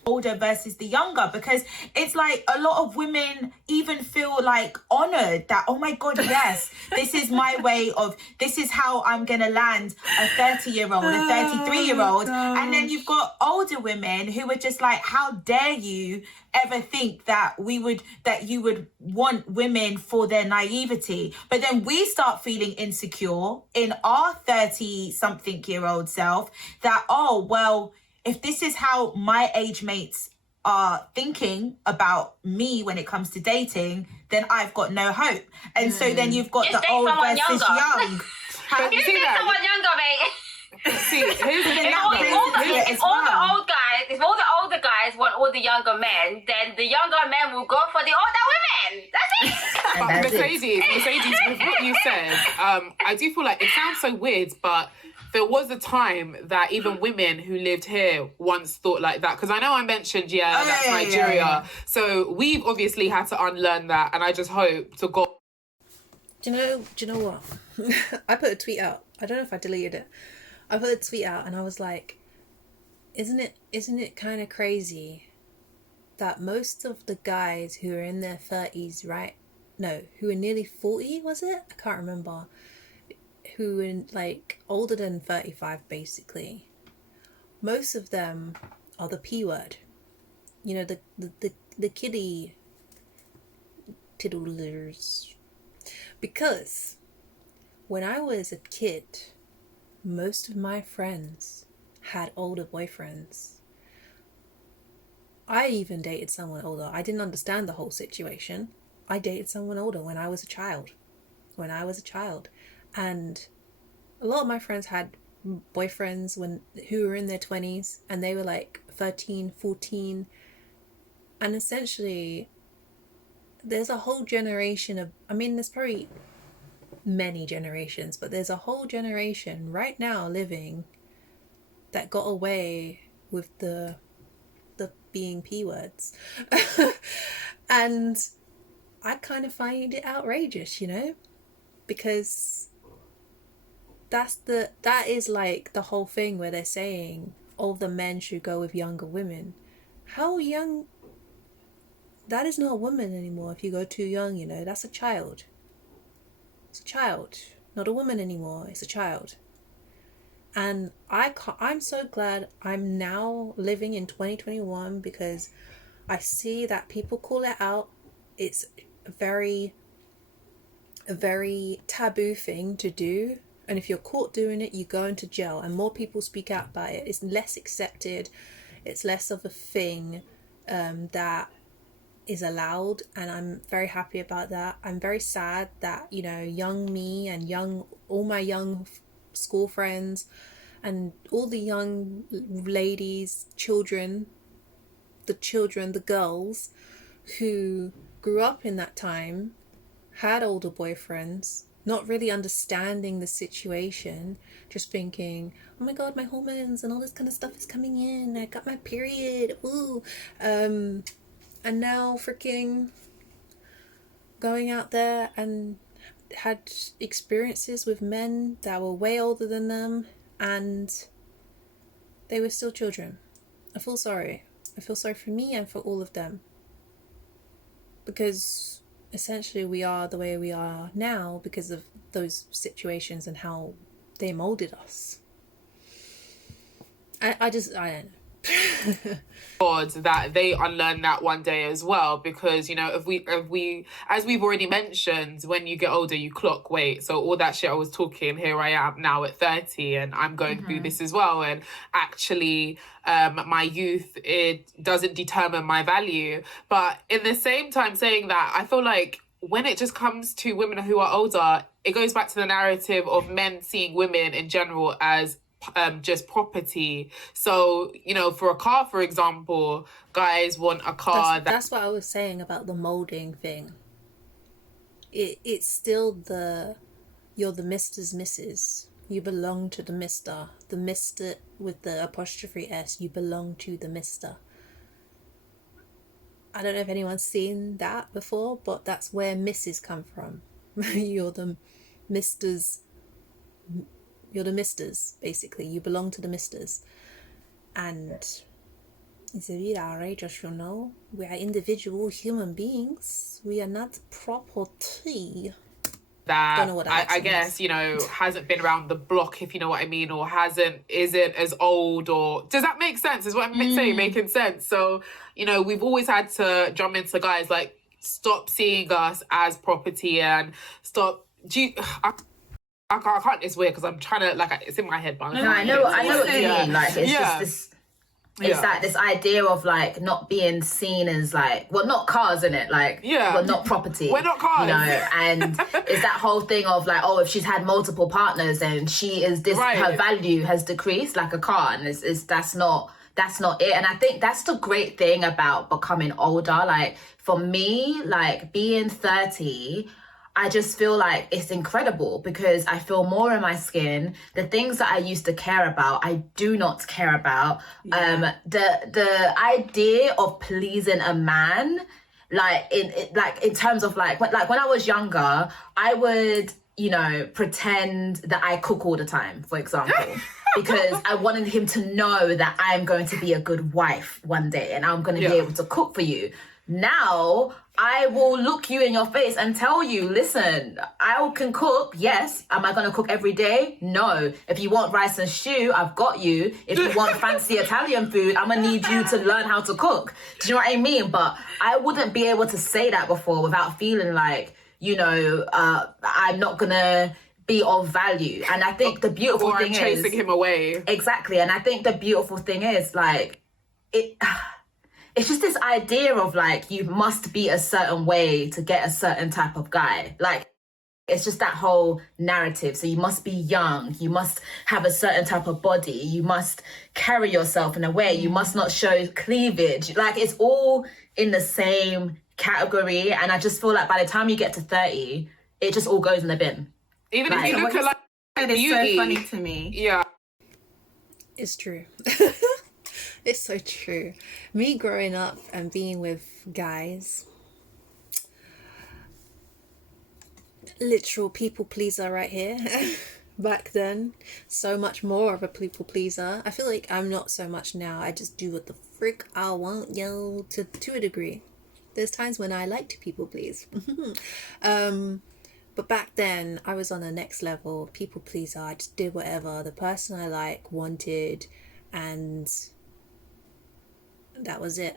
older versus the younger, because it's like a lot of women even feel like honored that, oh my god, yes, this is my way of, this is how I'm gonna land a 30-year-old, a 33-year-old. And then you've got older women who are just like, how dare you ever think that you would want women for their naivety. But then we start feeling insecure in our 30-something-year-old self that, oh well, if this is how my age mates are thinking about me when it comes to dating, then I've got no hope. And so then you've got Just the date old someone versus younger. young. But you Just see date that? someone younger, mate. See, here's the thing. If all the older guys want all the younger men, then the younger men will go for the older women. That's it. But that's it. Mercedes, with what you said, I do feel like it sounds so weird, but there was a time that even women who lived here once thought like that. Because I know I mentioned, that's Nigeria. Yeah. So we've obviously had to unlearn that, and I just hope to God. do you know what? I put a tweet out. I don't know if I deleted it. I put a tweet out and I was like, isn't it kind of crazy that most of the guys who are in their 30s, right? No, who are nearly 40, was it? I can't remember. Who are like older than 35 basically. Most of them are the P word. You know, the kiddie tiddlers. Because when I was a kid, most of my friends had older boyfriends. I even dated someone older. I didn't understand the whole situation. I dated someone older when I was a child. And a lot of my friends had boyfriends who were in their 20s, and they were like 13, 14. And essentially, there's a whole generation of, there's probably many generations, but there's a whole generation right now living that got away with the being P words. And I kind of find it outrageous, because that is like the whole thing where they're saying all the men should go with younger women. How young? That is not a woman anymore. If you go too young, that's a child. It's a child, not a woman anymore. It's a child. And I'm so glad I'm now living in 2021, because I see that people call it out. It's a very taboo thing to do. And if you're caught doing it, you go into jail, and more people speak out about it. It's less accepted. It's less of a thing that is allowed, and I'm very happy about that. I'm very sad that young me and all my young school friends and all the young ladies, the girls who grew up in that time had older boyfriends, not really understanding the situation, just thinking, oh my god, my hormones and all this kind of stuff is coming in, I got my period, ooh, and now freaking going out there and had experiences with men that were way older than them, and they were still children. I feel sorry. I feel sorry for me and for all of them. Because essentially we are the way we are now because of those situations and how they molded us. I don't know. God, that they unlearn that one day as well, because if we as we've already mentioned, when you get older you clock weight, so all that shit I was talking, here I am now at 30 and I'm going through this as well, and actually my youth, it doesn't determine my value. But in the same time saying that, I feel like when it just comes to women who are older, it goes back to the narrative of men seeing women in general as just property. So for a car, for example, guys want a car That's what I was saying about the molding thing. it's still you're the Mr.'s Mrs. You belong to the Mr. The Mr. with the apostrophe S, you belong to the Mr. I don't know if anyone's seen that before, but that's where Mrs. come from. You're the Mr.'s, basically. You belong to the Mr.'s. And it's a bit outrageous, you know. We are individual human beings. We are not property. That Don't know what that I accent guess, is. you know, hasn't been around the block, if you know what I mean, or isn't as old, or does that make sense? Is what I'm saying making sense? So, you know, we've always had to jump into guys like, stop seeing us as property and stop. I can't. It's weird because I'm trying to, like, it's in my head, but No, I know what you mean. Like, it's Yeah. just this. It's like this idea of like not being seen as like, well, not cars, innit? Like, well, not property. We're not cars. You know, and it's that whole thing of like, oh, if she's had multiple partners and she is this, her value has decreased like a car, and that's not it. And I think that's the great thing about becoming older. Like for me, like being 30, I just feel like it's incredible because I feel more in my skin. The things that I used to care about, I do not care about. The idea of pleasing a man, like in terms of like when I was younger, I would, you know, pretend that I cook all the time, for example. Because I wanted him to know that I'm going to be a good wife one day and I'm going to be able to cook for you. Now, I will look you in your face and tell you, listen, I can cook, yes. Am I going to cook every day? No. If you want rice and stew, I've got you. If you want fancy Italian food, I'm going to need you to learn how to cook. Do you know what I mean? But I wouldn't be able to say that before without feeling like, you know, I'm not going to be of value. And I think the beautiful thing is... chasing him away. Exactly. And I think the beautiful thing is, like, it's just this idea of like, you must be a certain way to get a certain type of guy. Like, it's just that whole narrative. So you must be young. You must have a certain type of body. You must carry yourself in a way. You must not show cleavage. Like, it's all in the same category. And I just feel like by the time you get to 30, it just all goes in the bin. Even if you look at like it's so funny to me. Yeah. It's true. It's so true. Me growing up and being with guys, literal people pleaser right here. Back then, so much more of a people pleaser. I feel like I'm not so much now. I just do what the frick I want, yo, to a degree. There's times when I like to people please. But back then, I was on the next level, people pleaser. I just did whatever the person I like wanted, and that was it.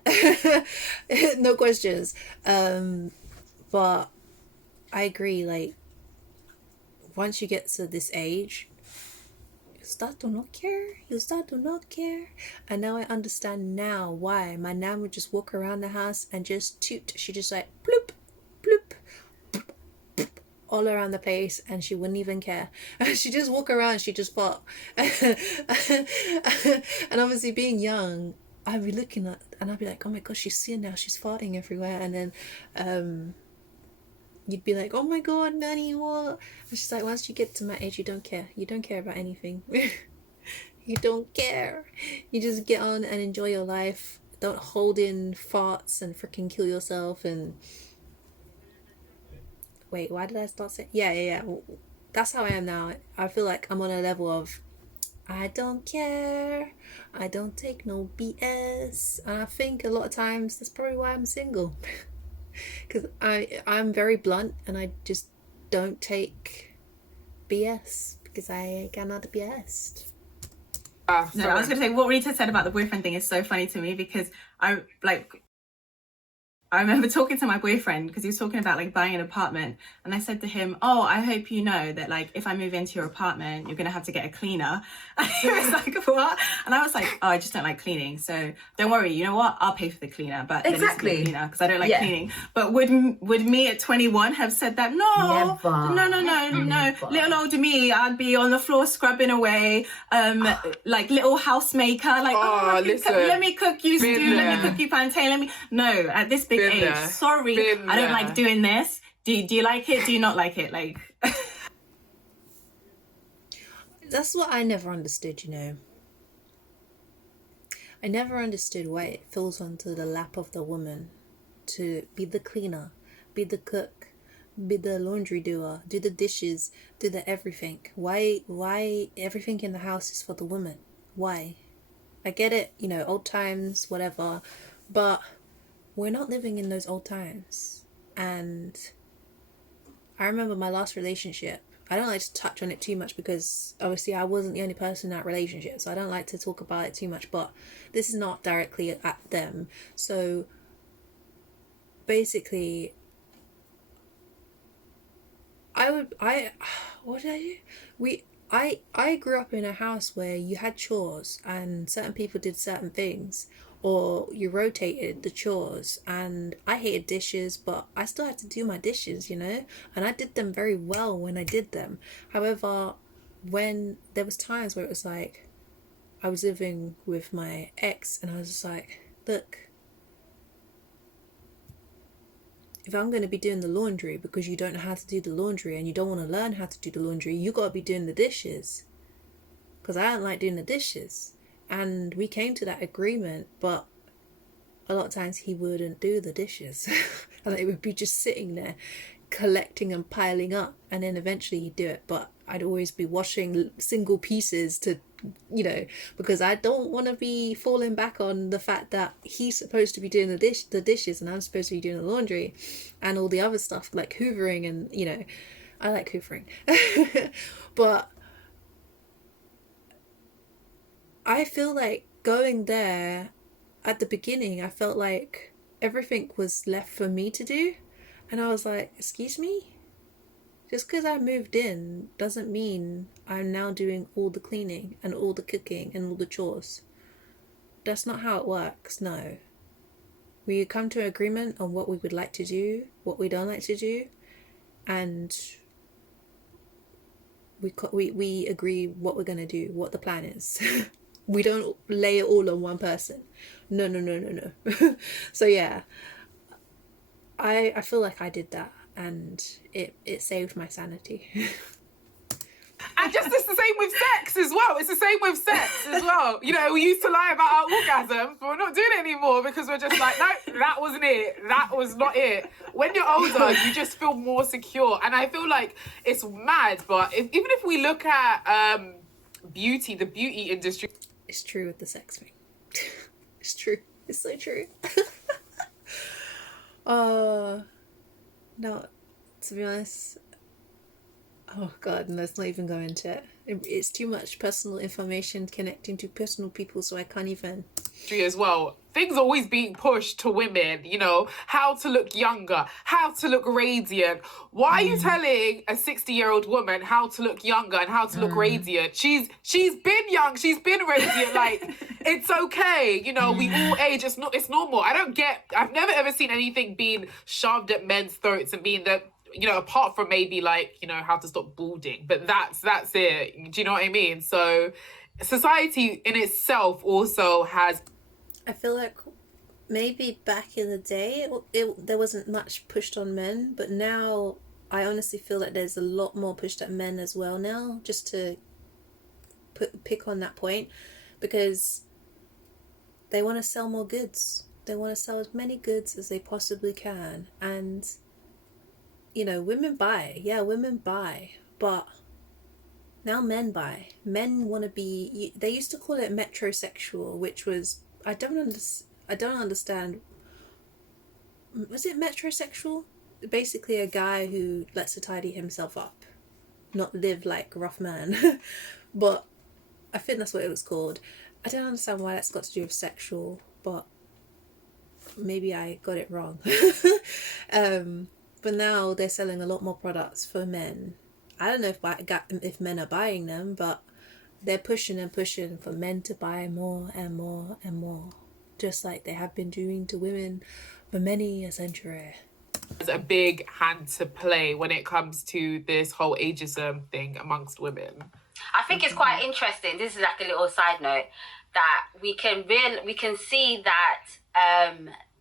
No questions. But I agree, like, once you get to this age, you start to not care. And now I understand now why my nan would just walk around the house and just toot. She just like bloop, bloop, bloop, all around the place, and she wouldn't even care. She just walk around, she just fart. And obviously being young, I'd be looking at, and I'd be like, oh my gosh, she's seeing now, she's farting everywhere. And then you'd be like, oh my god, Nanny, what? And she's like, once you get to my age, you don't care about anything. You don't care. You just get on and enjoy your life. Don't hold in farts and freaking kill yourself. And wait, why did I start saying? Yeah. That's how I am now. I feel like I'm on a level of, I don't care. I don't take no BS. And I think a lot of times that's probably why I'm single. Because I'm very blunt and I just don't take BS because I cannot be BS'd. No, I was going to say, what Rita said about the boyfriend thing is so funny to me because I remember talking to my boyfriend because he was talking about like buying an apartment, and I said to him, oh, I hope you know that like if I move into your apartment, you're going to have to get a cleaner. And he was like, what? And I was like, oh, I just don't like cleaning. So don't worry, you know what? I'll pay for the cleaner, but exactly, because I don't like cleaning. But would me at 21 have said that? No. Little older me, I'd be on the floor scrubbing away, like little housemaker, like, let me cook you stew, let me cook you plantain, no, at this big age, sorry, I don't like doing this. Do you like it? Do you not like it? Like, That's what I never understood, you know. I never understood why it falls onto the lap of the woman to be the cleaner, be the cook, be the laundry doer, do the dishes, do the everything. Why everything in the house is for the woman? Why? I get it, you know, old times, whatever, but we're not living in those old times. And I remember my last relationship. I don't like to touch on it too much because obviously I wasn't the only person in that relationship, so I don't like to talk about it too much, but this is not directly at them. So basically, what did I do? I grew up in a house where you had chores and certain people did certain things, or you rotated the chores, and I hated dishes, but I still had to do my dishes, you know, and I did them very well when I did them. However, when there was times where it was like I was living with my ex and I was just like, look, if I'm going to be doing the laundry because you don't know how to do the laundry and you don't want to learn how to do the laundry, you got to be doing the dishes, because I don't like doing the dishes. And we came to that agreement, but a lot of times he wouldn't do the dishes and it would be just sitting there collecting and piling up, and then eventually he'd do it, but I'd always be washing single pieces to, you know, because I don't want to be falling back on the fact that he's supposed to be doing the dishes and I'm supposed to be doing the laundry and all the other stuff like hoovering, and you know, I like hoovering but I feel like going there at the beginning, I felt like everything was left for me to do. And I was like, excuse me? Just because I moved in doesn't mean I'm now doing all the cleaning and all the cooking and all the chores. That's not how it works, no. We come to an agreement on what we would like to do, what we don't like to do, and we agree what we're going to do, what the plan is. We don't lay it all on one person. No. So yeah, I feel like I did that and it saved my sanity. And just it's the same with sex as well. It's the same with sex as well. You know, we used to lie about our orgasms, but we're not doing it anymore because we're just like, no, that wasn't it. That was not it. When you're older, you just feel more secure. And I feel like it's mad, but even if we look at beauty, the beauty industry. It's true with the sex thing. It's true. It's so true. No, to be honest, oh god, let's not even go into it. It's too much personal information connecting to personal people, so I can't even. As well, things always being pushed to women, you know, how to look younger, how to look radiant. Why are you telling a 60-year-old woman how to look younger and how to look radiant? She's been young, she's been radiant. Like, it's okay, you know, we all age. It's normal. I've never ever seen anything being shoved at men's throats and being the, you know, apart from maybe like, you know, how to stop balding, but that's it. Do you know what I mean? So society in itself also has. I feel like maybe back in the day there wasn't much pushed on men, but now I honestly feel like there's a lot more pushed at men as well now, just to pick on that point, because they want to sell more goods. They want to sell as many goods as they possibly can. And you know, women buy, but now men buy. Men want to be, they used to call it metrosexual, which was, I don't understand. Was it metrosexual? Basically a guy who lets to tidy himself up, not live like a rough man. But I think that's what it was called. I don't understand why that's got to do with sexual, but maybe I got it wrong. But now they're selling a lot more products for men. I don't know if men are buying them, but they're pushing and pushing for men to buy more and more and more, just like they have been doing to women for many a century. There's a big hand to play when it comes to this whole ageism thing amongst women. I think it's quite interesting. This is like a little side note that we can see that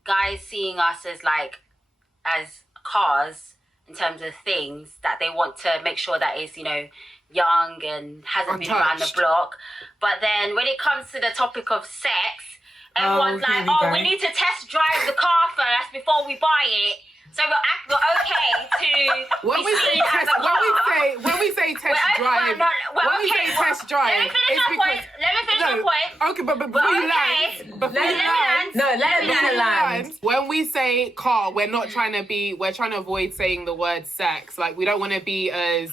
guys seeing us as cars in terms of things that they want to make sure that is, you know, young and hasn't been around the Untouched. block. But then when it comes to the topic of sex, everyone's here like, we oh, go. we need to test drive the car first before we buy it. So we're okay to When be we say seen as test, a car. when we say test We're drive, we're when we okay, say well, test drive, let me finish it's my because point. Let me finish my point. Okay, but before We're you okay. land, before Let you me land, land. No, let me Lena land. land. when we say car, we're not trying to be. We're trying to avoid saying the word sex. Like, we don't want to be as.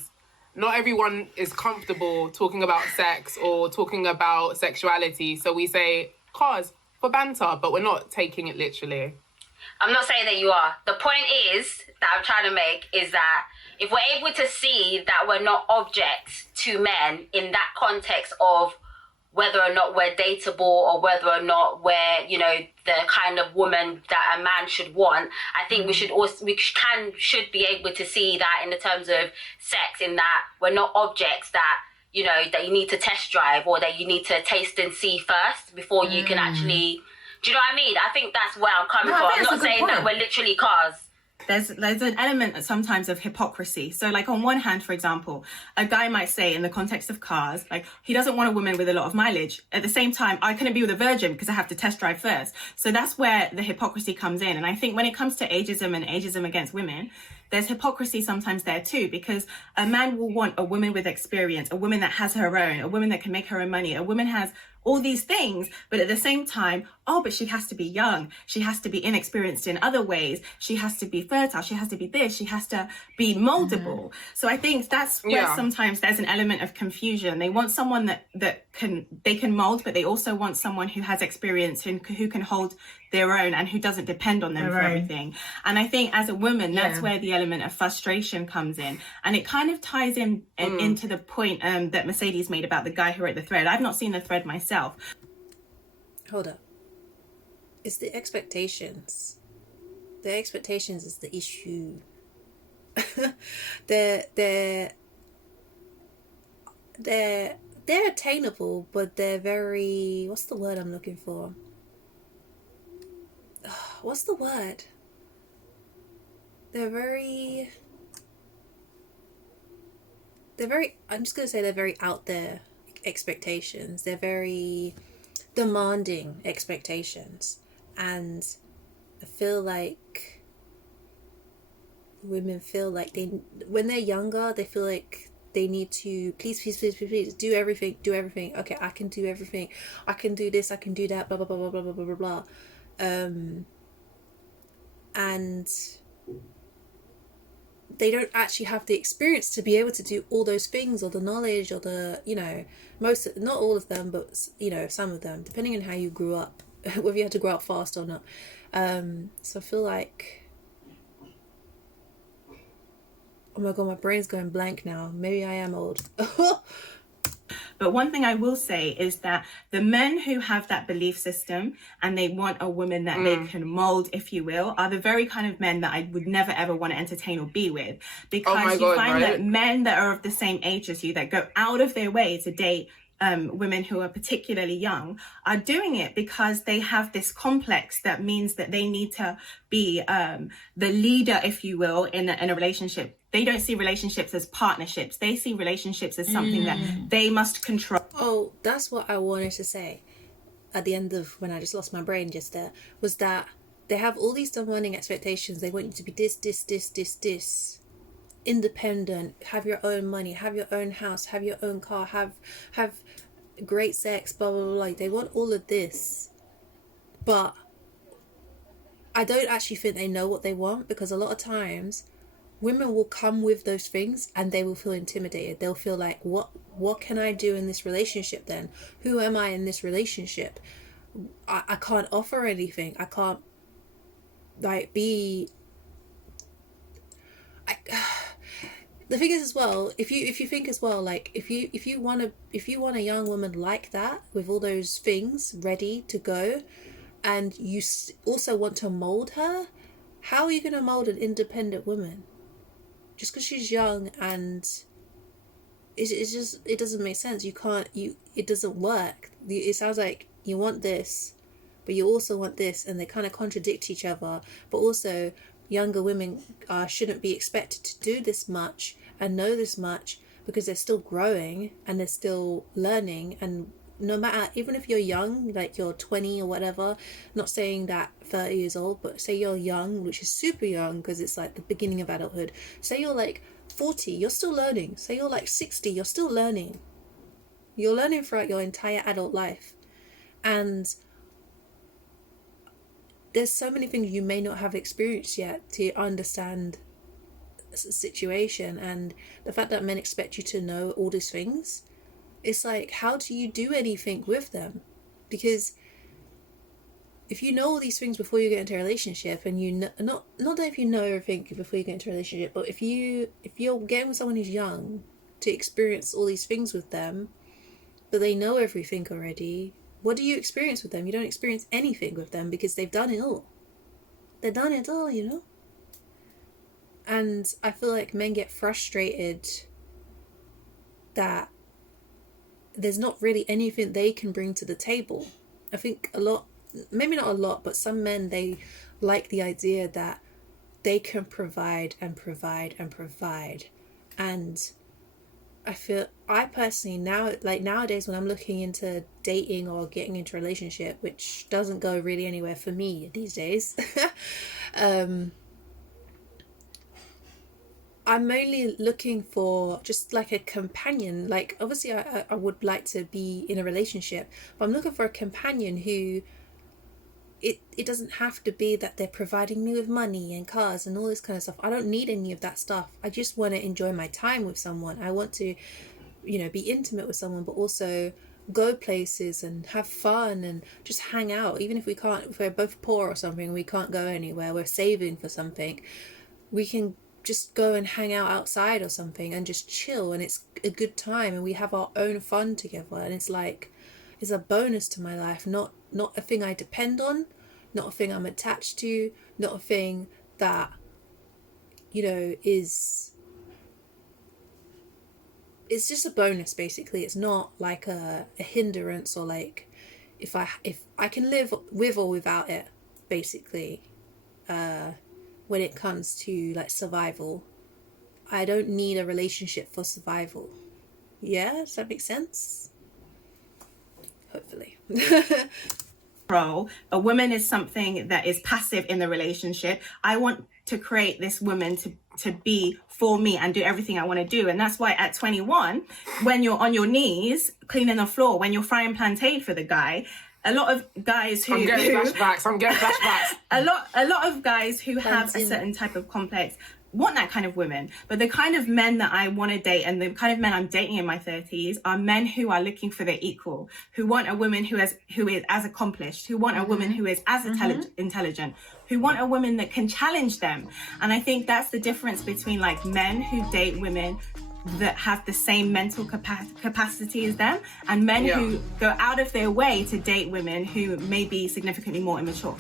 Not everyone is comfortable talking about sex or talking about sexuality, so we say cars for banter, but we're not taking it literally. I'm not saying that you are. The point is that I'm trying to make is that if we're able to see that we're not objects to men in that context of whether or not we're dateable or whether or not we're, you know, the kind of woman that a man should want, I think we should be able to see that in the terms of sex, in that we're not objects that, you know, that you need to test drive or that you need to taste and see first before you can actually. Do you know what I mean? I think that's where I'm coming No, I from. think I'm that's not a good saying that point. we're literally cars. There's an element sometimes of hypocrisy. So like on one hand, for example, a guy might say in the context of cars, like he doesn't want a woman with a lot of mileage. At the same time, I couldn't be with a virgin because I have to test drive first. So that's where the hypocrisy comes in. And I think when it comes to ageism and ageism against women, there's hypocrisy sometimes there too, because a man will want a woman with experience, a woman that has her own, a woman that can make her own money, a woman has all these things, but at the same time, but she has to be young, she has to be inexperienced in other ways, she has to be fertile, she has to be this, she has to be moldable. So I think that's where sometimes there's an element of confusion. They want someone that can mold, but they also want someone who has experience and who can hold their own and who doesn't depend on them for everything. And I think as a woman, that's where the element of frustration comes in, and it kind of ties in into the point that Mercedes made about the guy who wrote the thread. I've not seen the thread myself. Hold up. It's the expectations. The expectations is the issue. they're attainable, but they're very, what's the word I'm looking for? What's the word? They're very, I'm just going to say they're very out there expectations. They're very demanding expectations. And I feel like women feel like when they're younger, they feel like they need to please do everything. Okay, I can do everything. I can do this, I can do that, blah blah blah blah blah blah blah blah. And they don't actually have the experience to be able to do all those things, or the knowledge, or the, you know, not all of them, but, you know, some of them, depending on how you grew up, whether you had to grow up fast or not. So I feel like, oh my god, my brain's going blank now. Maybe I am old. But one thing I will say is that the men who have that belief system and they want a woman that they can mold, if you will, are the very kind of men that I would never ever want to entertain or be with. Because you find that men that are of the same age as you, that go out of their way to date women who are particularly young, are doing it because they have this complex that means that they need to be the leader, if you will, in a relationship. They don't see relationships as partnerships. They see relationships as something that they must control. Oh, that's what I wanted to say at the end of when I just lost my brain just there, was that they have all these demanding expectations. They want you to be this. Independent, have your own money, have your own house, have your own car, have great sex, blah blah blah. Like, they want all of this, but I don't actually think they know what they want, because a lot of times women will come with those things and they will feel intimidated. They'll feel like, what can I do in this relationship then? Who am I in this relationship? I can't offer anything. I can't like be. The thing is as well, if you think as well, like if you want a young woman like that with all those things ready to go, and you also want to mold her, how are you going to mold an independent woman just because she's young? And it doesn't make sense. It doesn't work. It sounds like you want this, but you also want this, and they kind of contradict each other. But also, younger women shouldn't be expected to do this much and know this much, because they're still growing and they're still learning. And no matter, even if you're young, like you're 20 or whatever, not saying that 30 years old, but say you're young, which is super young because it's like the beginning of adulthood. Say you're like 40, you're still learning. Say you're like 60, you're still learning. You're learning throughout your entire adult life. And there's so many things you may not have experienced yet to understand a situation. And the fact that men expect you to know all these things, it's like, how do you do anything with them? Because if you know all these things before you get into a relationship, and you know, not that if you know everything before you get into a relationship, but if you're getting with someone who's young, to experience all these things with them, but they know everything already, what do you experience with them? You don't experience anything with them, because they've done it all. They've done it all, you know? And I feel like men get frustrated that there's not really anything they can bring to the table. I think a lot, maybe not a lot, but some men, they like the idea that they can provide and provide and provide. And I personally nowadays, when I'm looking into dating or getting into a relationship, which doesn't go really anywhere for me these days, I'm mainly looking for just like a companion. Like, obviously I would like to be in a relationship, but I'm looking for a companion who, it doesn't have to be that they're providing me with money and cars and all this kind of stuff. I don't need any of that stuff. I just want to enjoy my time with someone. I want to, be intimate with someone, but also go places and have fun and just hang out. Even if we're both poor or something, we can't go anywhere, we're saving for something, we can just go and hang out outside or something and just chill, and it's a good time, and we have our own fun together. And it's like, it's a bonus to my life, not a thing I depend on, not a thing I'm attached to, not a thing that is, it's just a bonus basically. It's not like a hindrance, or like if I can live with or without it basically. When it comes to like survival, I don't need a relationship for survival. Yeah, does that make sense? Hopefully. Role. A woman is something that is passive in the relationship. I want to create this woman to be for me and do everything I want to do. And that's why at 21, when you're on your knees cleaning the floor, when you're frying plantain for the guy, a lot of guys who... I'm getting flashbacks. A lot of guys who have a certain type of complex want that kind of women. But the kind of men that I want to date, and the kind of men I'm dating in my 30s, are men who are looking for their equal, who want a woman who is as accomplished, who want a woman who is as intelligent, who want a woman that can challenge them. And I think that's the difference between like men who date women that have the same mental capacity as them, and men who go out of their way to date women who may be significantly more immature.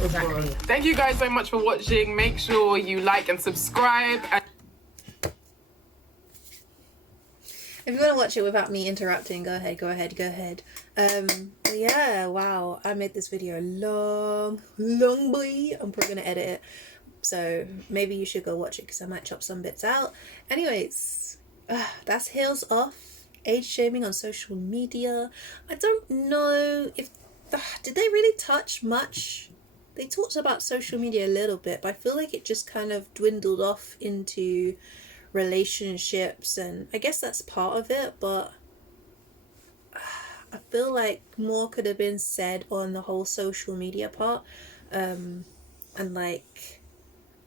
Exactly. Thank you guys so much for watching. Make sure you like and subscribe. If you want to watch it without me interrupting, go ahead. But yeah, wow, I made this video long boy. I'm probably gonna edit it, so maybe you should go watch it, because I might chop some bits out. Anyways, that's Heels Off, age shaming on social media. I don't know if did they really touch much. They talked about social media a little bit, but I feel like it just kind of dwindled off into relationships, and I guess that's part of it, but I feel like more could have been said on the whole social media part, and like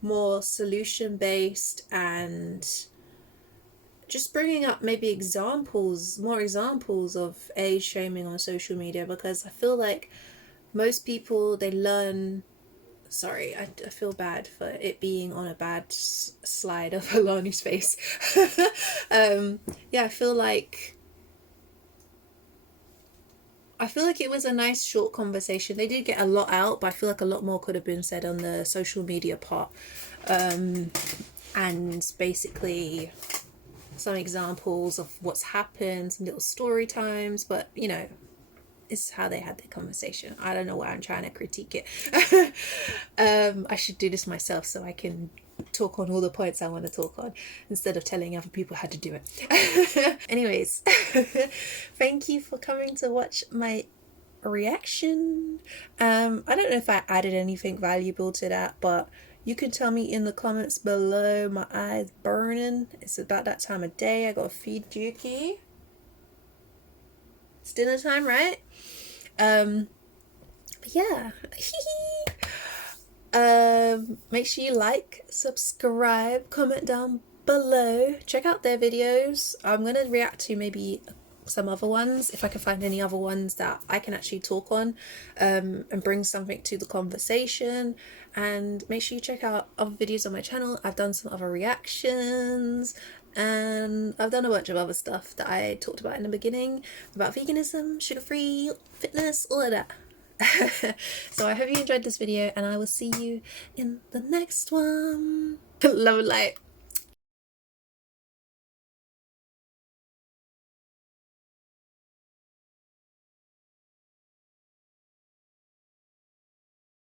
more solution based, and just bringing up maybe more examples of age shaming on social media, because I feel like most people, they learn... Sorry, I feel bad for it being on a bad slide of Alani's face. Yeah, I feel like it was a nice short conversation. They did get a lot out, but I feel like a lot more could have been said on the social media part. And basically some examples of what's happened, some little story times, but This is how they had their conversation. I don't know why I'm trying to critique it. I should do this myself so I can talk on all the points I want to talk on instead of telling other people how to do it. Anyways, thank you for coming to watch my reaction. I don't know if I added anything valuable to that, but you can tell me in the comments below. My eyes burning. It's about that time of day. I gotta feed Dukey. It's dinner time, right? But yeah. Make sure you like, subscribe, comment down below, check out their videos. I'm gonna react to maybe some other ones if I can find any other ones that I can actually talk on, and bring something to the conversation. And make sure you check out other videos on my channel. I've done some other reactions and I've done a bunch of other stuff that I talked about in the beginning about veganism, sugar-free, fitness, all of that. So I hope you enjoyed this video and I will see you in the next one. Love and light.